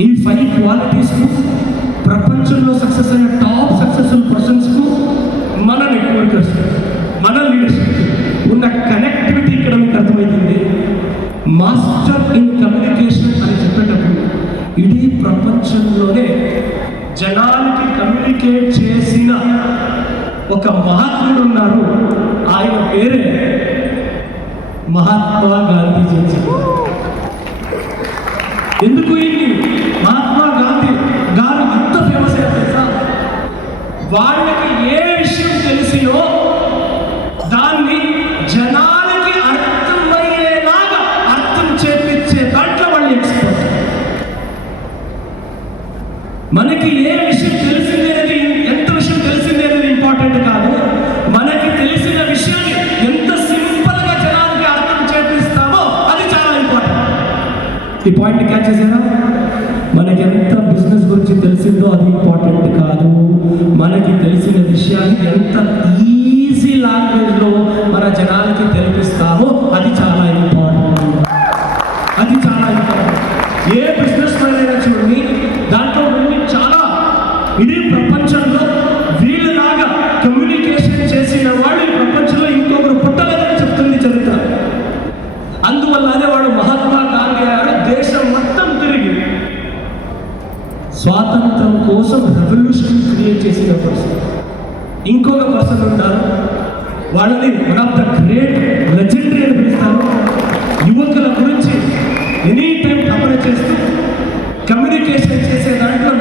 ఈ 5 క్వాలిటీస్కు ప్రపంచంలో సక్సెస్ అయిన టాప్ సక్సెస్ఫుల్ పర్సన్స్కు మన నెట్వర్కర్స్, మన లీడర్షిప్ ఉన్న కనెక్టివిటీ ఇక్కడ మీకు అర్థమవుతుంది. మాస్టర్ ఇన్ కమ్యూనికేషన్ అని చెప్పేటప్పుడు ఇడీ ప్రపంచంలోనే జనానికి కమ్యూనికేట్ చేసిన ఒక మహాత్ముడు ఉన్నారు. ఆయన పేరే మహాత్మా గాంధీజీ. ఎందుకు ఇది మహాత్మా గాంధీ గారు ఇంత ఫేమస్ అయ్యారు తెలుసా? వాళ్ళకి ఏ విషయం తెలిసినో దాన్ని జనాలకి అర్థమయ్యేలాగా అర్థం చేపించే దాంట్లో వాళ్ళు ఎక్స్పర్ట్. మనకి ఏ విషయం తెలిసింది అనేది, ఎంత విషయం తెలిసింది అనేది పాయింట్ క్యాచ్ చేశారా? మనకి ఎంత బిజినెస్ గురించి తెలిసిందో అది ఇంపార్టెంట్ కాదు, మనకి తెలిసిన విషయాన్ని ఎంత ఈజీ లాంగ్వేజ్లో మన జనాలకి తెలిపిస్తామో అది చాలా ఇంపార్టెంట్. అది చాలా ఇంపార్టెంట్. ఏ బిజినెస్ మ్యాన్ అయినా చూడండి, దాంట్లో నుండి చాలా ఇడీ ప్రపంచంలో వీళ్ళలాగా కమ్యూనికేషన్ చేసిన వాడు ఈ ప్రపంచంలో ఇంకొకరు పుట్టలేదని చెప్తుంది చరిత్ర. అందువల్ల అదే వాడు మహాత్మా గాంధీ గారు దేశం మొత్తం తిరిగి స్వాతంత్రం కోసం రెవల్యూషన్ క్రియేట్ చేసిన పర్సన్. ఇంకొక పర్సన్ ఉంటారు, వాళ్ళని one of the great legendary అని పిలుస్తారు. యువకుల గురించి ఎనీ టైం తపన చేస్తూ కమ్యూనికేషన్ చేసే దాంట్లో